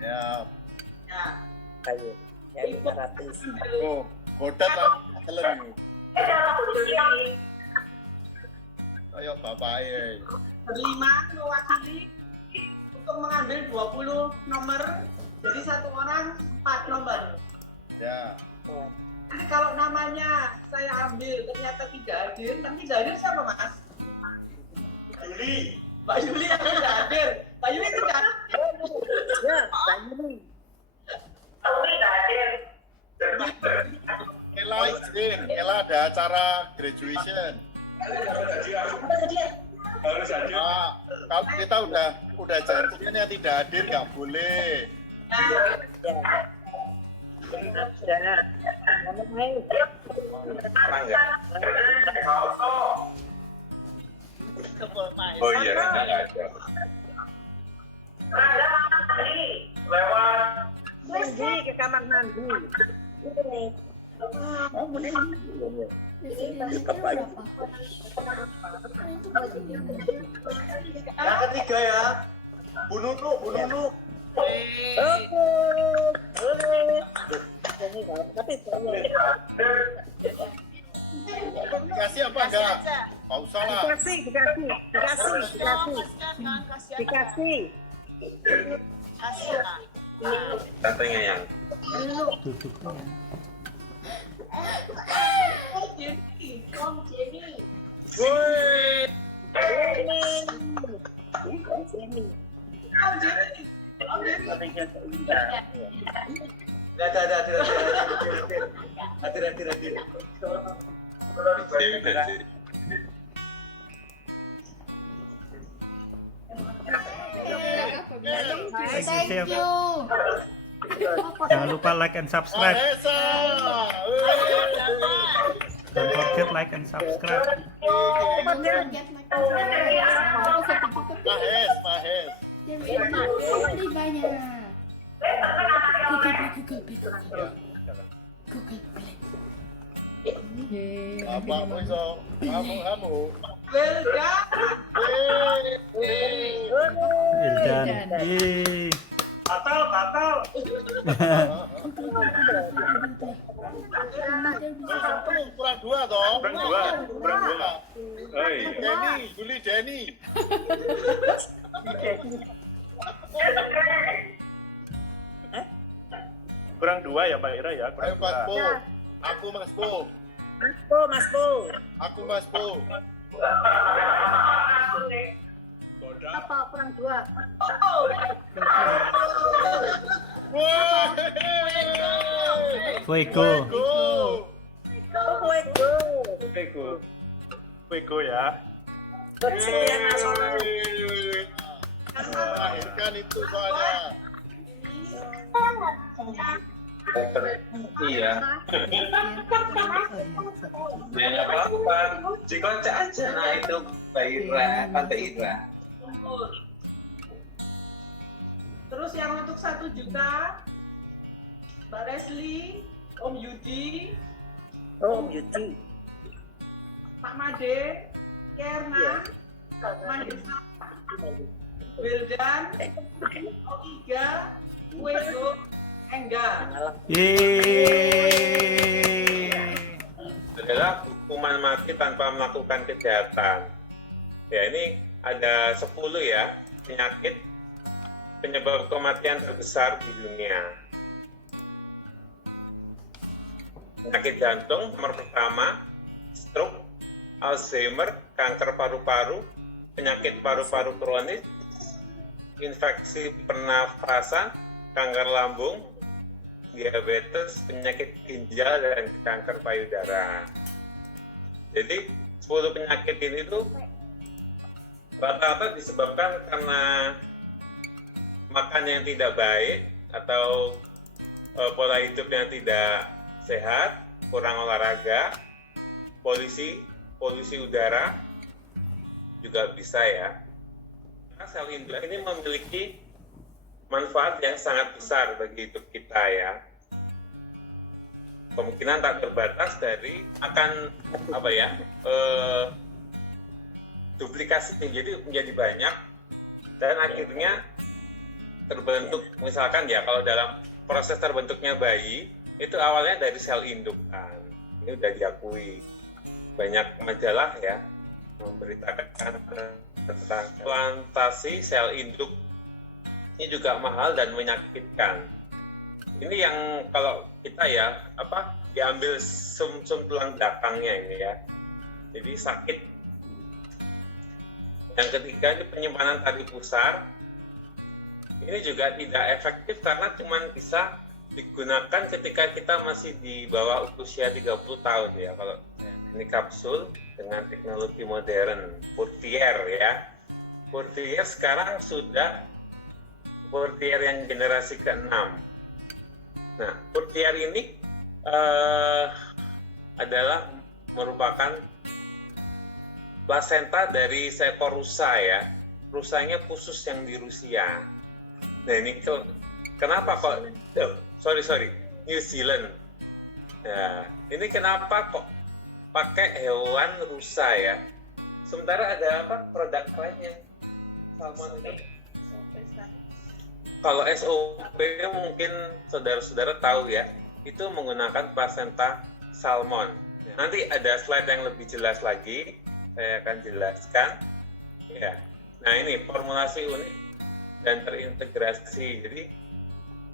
Ya. Ya. Ayo. Ya 500. Oh, kodat telan. Ayo Bapak ya. Berlima mewakili untuk mengambil 20 nomor. Jadi satu orang 4 nomor. Ya. Jadi kalau namanya saya ambil ternyata tidak hadir, yang tidak hadir siapa Mas? Mbak Yuli. Mbak Yuli yang tidak hadir. Mbak Yuli tidak hadir. Ya, Mbak Yuli. Ella izin, Ella ada acara graduation. Harus hadir. Kalau kita udah janjian yang tidak hadir nggak boleh. Oh iya, nggak ada. Mandi ke kamar mandi. Yang ketiga ya, Bu Nunu. Boleh. Tapi Dikasih apa enggak? Nggak usah lah. Dikasih. Tantenya yang. Om Jenny. Woi. Thank you. Jangan lupa like and subscribe. Don't forget like and subscribe. Mahes. Terima banyak. Google. Apa mau iso kamu? Wildan. Yeay. Batal. Kurang dua toh. Kurang dua. Oi. Denny. Kurang 2 ya Mbak Ira ya. Ayo Kurang Mas 2. Bo. Aku Mas Bo. Aku Mas Bo. Apa kurang 2? Wah. Fuego. Fuego ya. Melahirkan itu soalnya. Iya. Ya nggak apa-apa. Dikocok aja. Nah itu Mbak Ira, Tante Ira. Terus yang untuk 1 juta, Mbak Leslie, Om Yudi, Pak Made, Kerna, Mandesa, Wildan, Oiga, Fuego, Engga. Yeay. Adalah hukuman mati tanpa melakukan kejahatan. Ya ini ada 10 ya penyakit penyebab kematian terbesar di dunia. Penyakit jantung nomor pertama, stroke, Alzheimer, kanker paru-paru, penyakit paru-paru kronis, infeksi pernafasan, kanker lambung, diabetes, penyakit ginjal, dan kanker payudara. Jadi 10 penyakit ini tuh rata-rata disebabkan karena makan yang tidak baik atau pola hidup yang tidak sehat, kurang olahraga, polusi udara juga bisa ya. Nah, sel induk ini memiliki manfaat yang sangat besar bagi hidup kita ya. Kemungkinan tak terbatas dari akan duplikasi menjadi banyak dan akhirnya terbentuk, misalkan ya kalau dalam proses terbentuknya bayi itu awalnya dari sel induk kan. Ini udah diakui banyak majalah ya memberitakan tentang transplantasi sel induk. Ini juga mahal dan menyakitkan. Ini yang kalau kita ya diambil sum tulang belakangnya ini ya, jadi sakit. Yang ketiga ini penyimpanan tali pusar. Ini juga tidak efektif karena cuma bisa digunakan ketika kita masih di bawah usia 30 tahun ya. Kalau ini kapsul dengan teknologi modern, Portier ya. Portier sekarang sudah Portier yang generasi ke-6. Nah, Portier ini adalah merupakan plasenta dari seekor rusa ya. Rusanya khusus yang di Rusia. Nah ini kenapa kok, New Zealand. Nah, ini kenapa kok pakai hewan rusa ya? Sementara ada produk lainnya, salmon itu. Kalau SOP mungkin saudara-saudara tahu ya, itu menggunakan plasenta salmon. Nanti ada slide yang lebih jelas lagi, saya akan jelaskan. Ya, nah ini formulasi unik dan terintegrasi. Jadi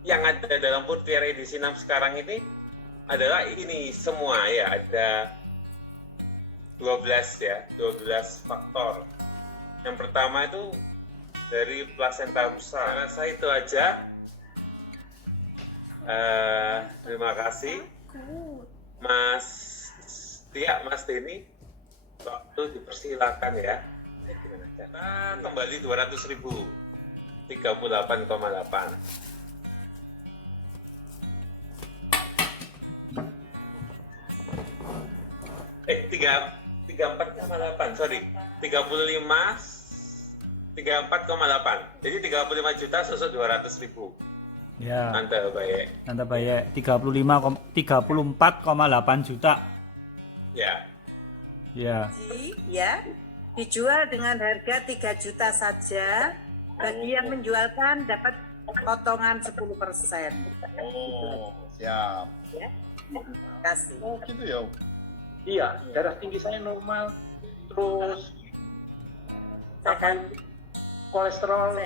yang ada dalam Portier edisi 6 sekarang ini adalah ini semua ya, ada 12 faktor. Yang pertama itu dari plasenta rusa. Saya rasa itu aja. Terima kasih Mas Tia, Mas Denny. Waktu dipersilakan ya. Kita kembali 200.000, 38,8. 34,8 sorry 34,8 jadi 35 juta susut 200.000 Ya. Tante baik. Tante baik 34,8 juta. Ya. Ya. Ya, dijual dengan harga 3 juta saja. Bagi yang menjualkan dapat potongan 10%. Oh, siap. Ya. Terima kasih. Oh, gitu ya. Iya, darah tinggi saya normal. Terus kolesterol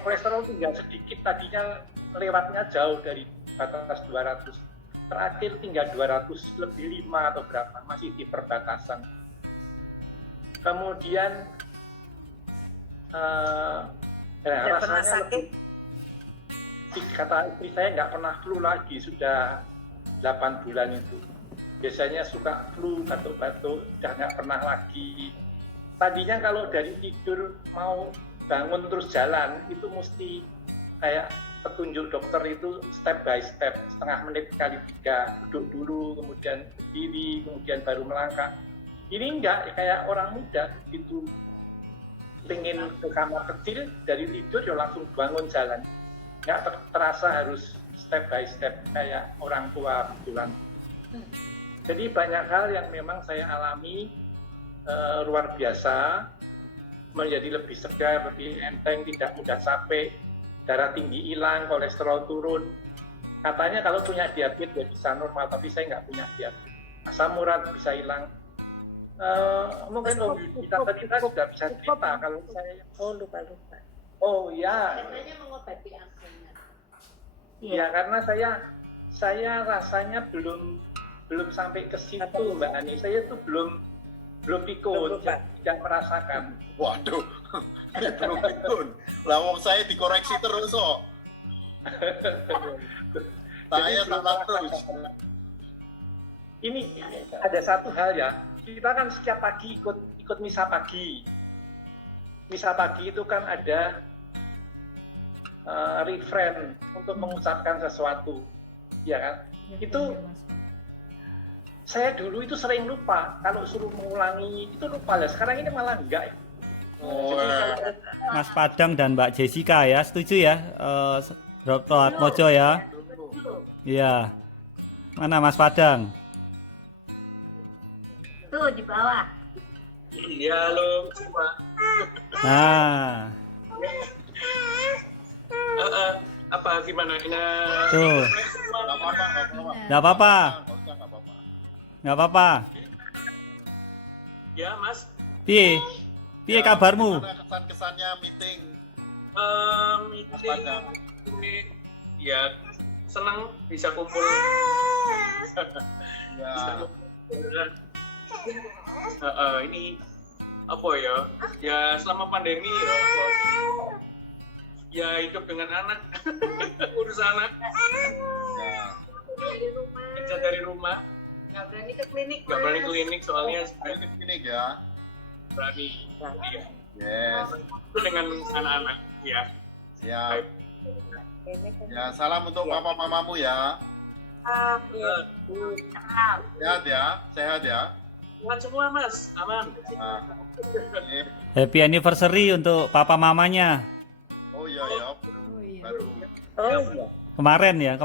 tinggal sedikit, tadinya lewatnya jauh dari batas 200. Terakhir tinggal 200 lebih 5 atau berapa, masih di perbatasan. Kemudian rasanya sakit. Kata istri saya nggak pernah flu lagi, sudah 8 bulan itu. Biasanya suka flu, batuk-batuk, udah nggak pernah lagi. Tadinya kalau dari tidur mau bangun terus jalan, itu mesti kayak petunjuk dokter itu step by step, setengah menit kali 3, duduk dulu, kemudian berdiri, kemudian baru melangkah. Ini enggak, kayak orang muda gitu, pengen ke kamar kecil, dari tidur ya langsung bangun jalan. Nggak terasa harus step by step kayak orang tua betulan. Jadi banyak hal yang memang saya alami luar biasa, menjadi lebih segar, lebih enteng, tidak mudah capek, darah tinggi hilang, kolesterol turun. Katanya kalau punya diabetes ya bisa normal, tapi saya nggak punya diabetes. Asam urat bisa hilang. Mungkin kita tadi sudah bisa cerita kalau saya. Oh, lupa. Oh ya. Katanya mengobati angina. Ya karena saya rasanya belum sampai ke situ Mbak Ani. Saya tuh belum pikun, tidak merasakan. Waduh, belum pikun. Lah wong saya dikoreksi terus kok. Saya salah terus. Ini ada satu hal ya. Kita kan setiap pagi ikut misa pagi. Misa pagi itu kan ada refrain untuk mengucapkan sesuatu, ya kan? Itu saya dulu itu sering lupa, kalau suruh mengulangi itu lupa lah. Sekarang ini malah enggak. Mas Padang dan Mbak Jessica ya, setuju ya? Dr. Atmojo ya? Iya. Mana Mas Padang? Tuh di bawah. Ya halo semua. Nah. Apa gimana? Tuh. Nggak apa-apa. Nggak apa-apa. Ya Mas. Piye kabarmu? Kesan-kesannya meeting. Meeting ini ya senang bisa kumpul. Ya. Ini apa ya? Ya selama pandemi ya hidup dengan anak, urus anak. Kerja dari rumah. Nggak berani ke klinik. Nggak berani klinik soalnya. Berani ke klinik ya. Berani. Iya. Yes. Itu dengan anak-anak ya. Siap. Ya salam untuk papa mamamu ya. Sehat ya, sehat ya. Sehat semua Mas, aman. Happy anniversary untuk papa mamanya. Oh iya ya, baru. Oh iya.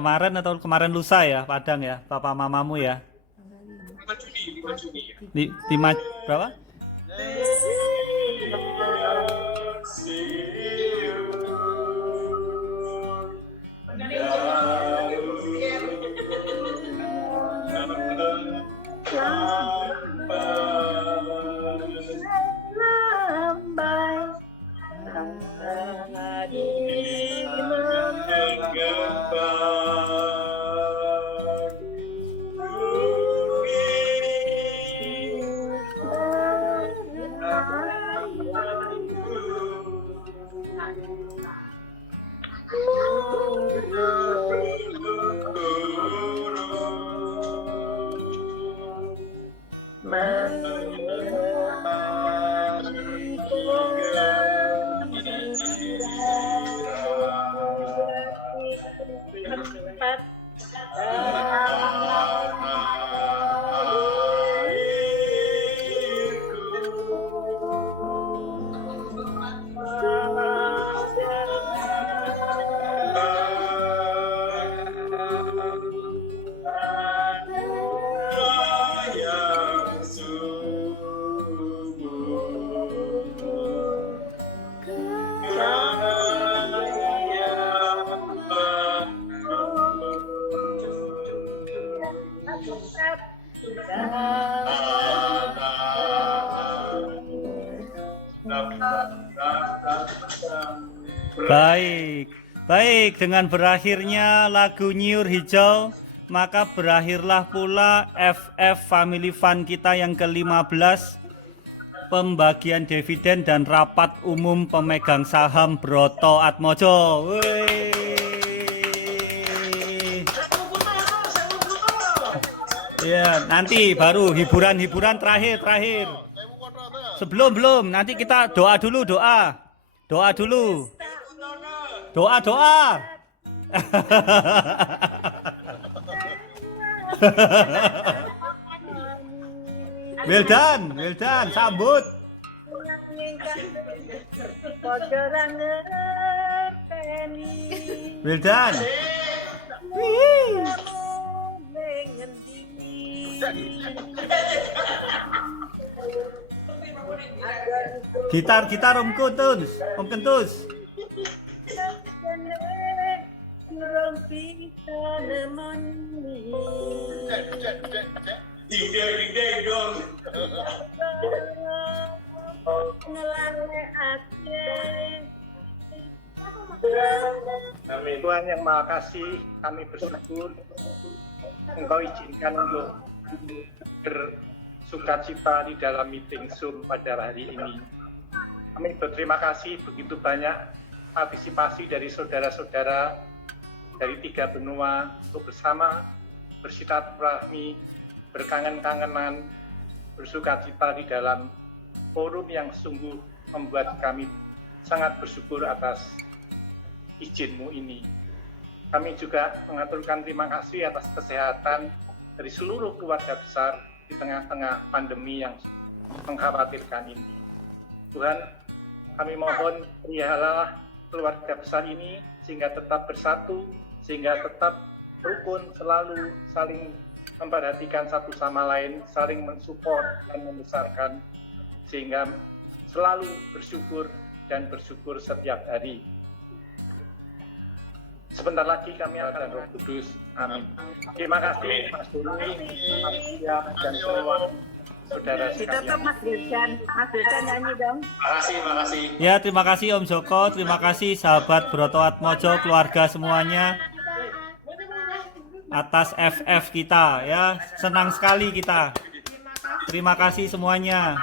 Kemarin atau kemarin lusa ya, Padang ya, papa mamamu ya. 5 Juni ya. 5 berapa? Baik, dengan berakhirnya lagu Nyiur Hijau, maka berakhirlah pula FF Family Fun kita yang ke-15, pembagian dividen dan rapat umum pemegang saham Broto Atmojo. Ya, nanti baru hiburan terakhir. Belum, nanti kita doa dulu. Doa dulu. Doa. Well done, sambut. Well done. Gitar Om Kentus. Ding dong. Tuhan yang Maha Kasih, kami bersyukur Engkau izinkan untuk bersukacita di dalam meeting Zoom pada hari ini. Kami berterima kasih begitu banyak partisipasi dari saudara-saudara dari 3 benua untuk bersama bersilaturahmi, berkangen-kangenan, bersukacita di dalam forum yang sungguh membuat kami sangat bersyukur atas izin-Mu ini. Kami juga mengaturkan terima kasih atas kesehatan dari seluruh keluarga besar di tengah-tengah pandemi yang mengkhawatirkan ini. Tuhan, kami mohon peliharalah keluarga besar ini sehingga tetap bersatu, sehingga tetap rukun, selalu saling memperhatikan satu sama lain, saling mensupport dan membesarkan, sehingga selalu bersyukur dan bersyukur setiap hari. Sebentar lagi kami akan Roh Kudus. Amin. Terima kasih Mas Duri, Mas Sia, dan semua saudara sekalian. Mas Wildan nyanyi dong. Makasih. Ya, terima kasih Om Joko, terima kasih sahabat Broto Atmojo, keluarga semuanya atas FF kita ya. Senang sekali kita. Terima kasih semuanya.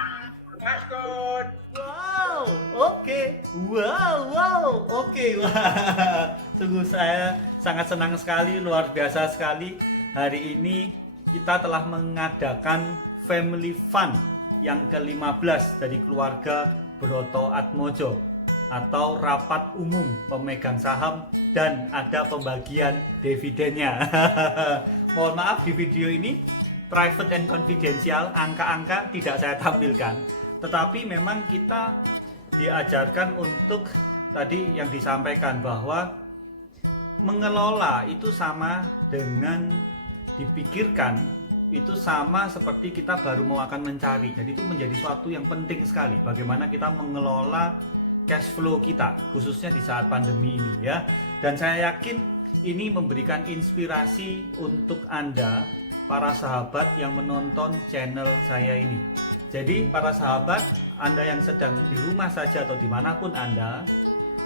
Oke. Sungguh saya sangat senang sekali, luar biasa sekali. Hari ini kita telah mengadakan Family Fun yang ke-15 dari keluarga Broto Atmojo, atau rapat umum pemegang saham dan ada pembagian dividennya. Mohon maaf, di video ini private and confidential, angka-angka tidak saya tampilkan, tetapi memang kita diajarkan untuk tadi yang disampaikan bahwa mengelola itu sama dengan dipikirkan, itu sama seperti kita baru mau akan mencari. Jadi itu menjadi suatu yang penting sekali bagaimana kita mengelola cash flow kita, khususnya di saat pandemi ini ya. Dan saya yakin ini memberikan inspirasi untuk Anda, para sahabat yang menonton channel saya ini. Jadi para sahabat, Anda yang sedang di rumah saja atau dimanapun Anda,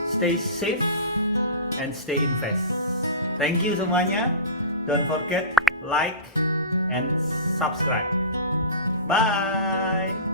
stay safe and stay invest. Thank you semuanya. Don't forget like and subscribe. Bye.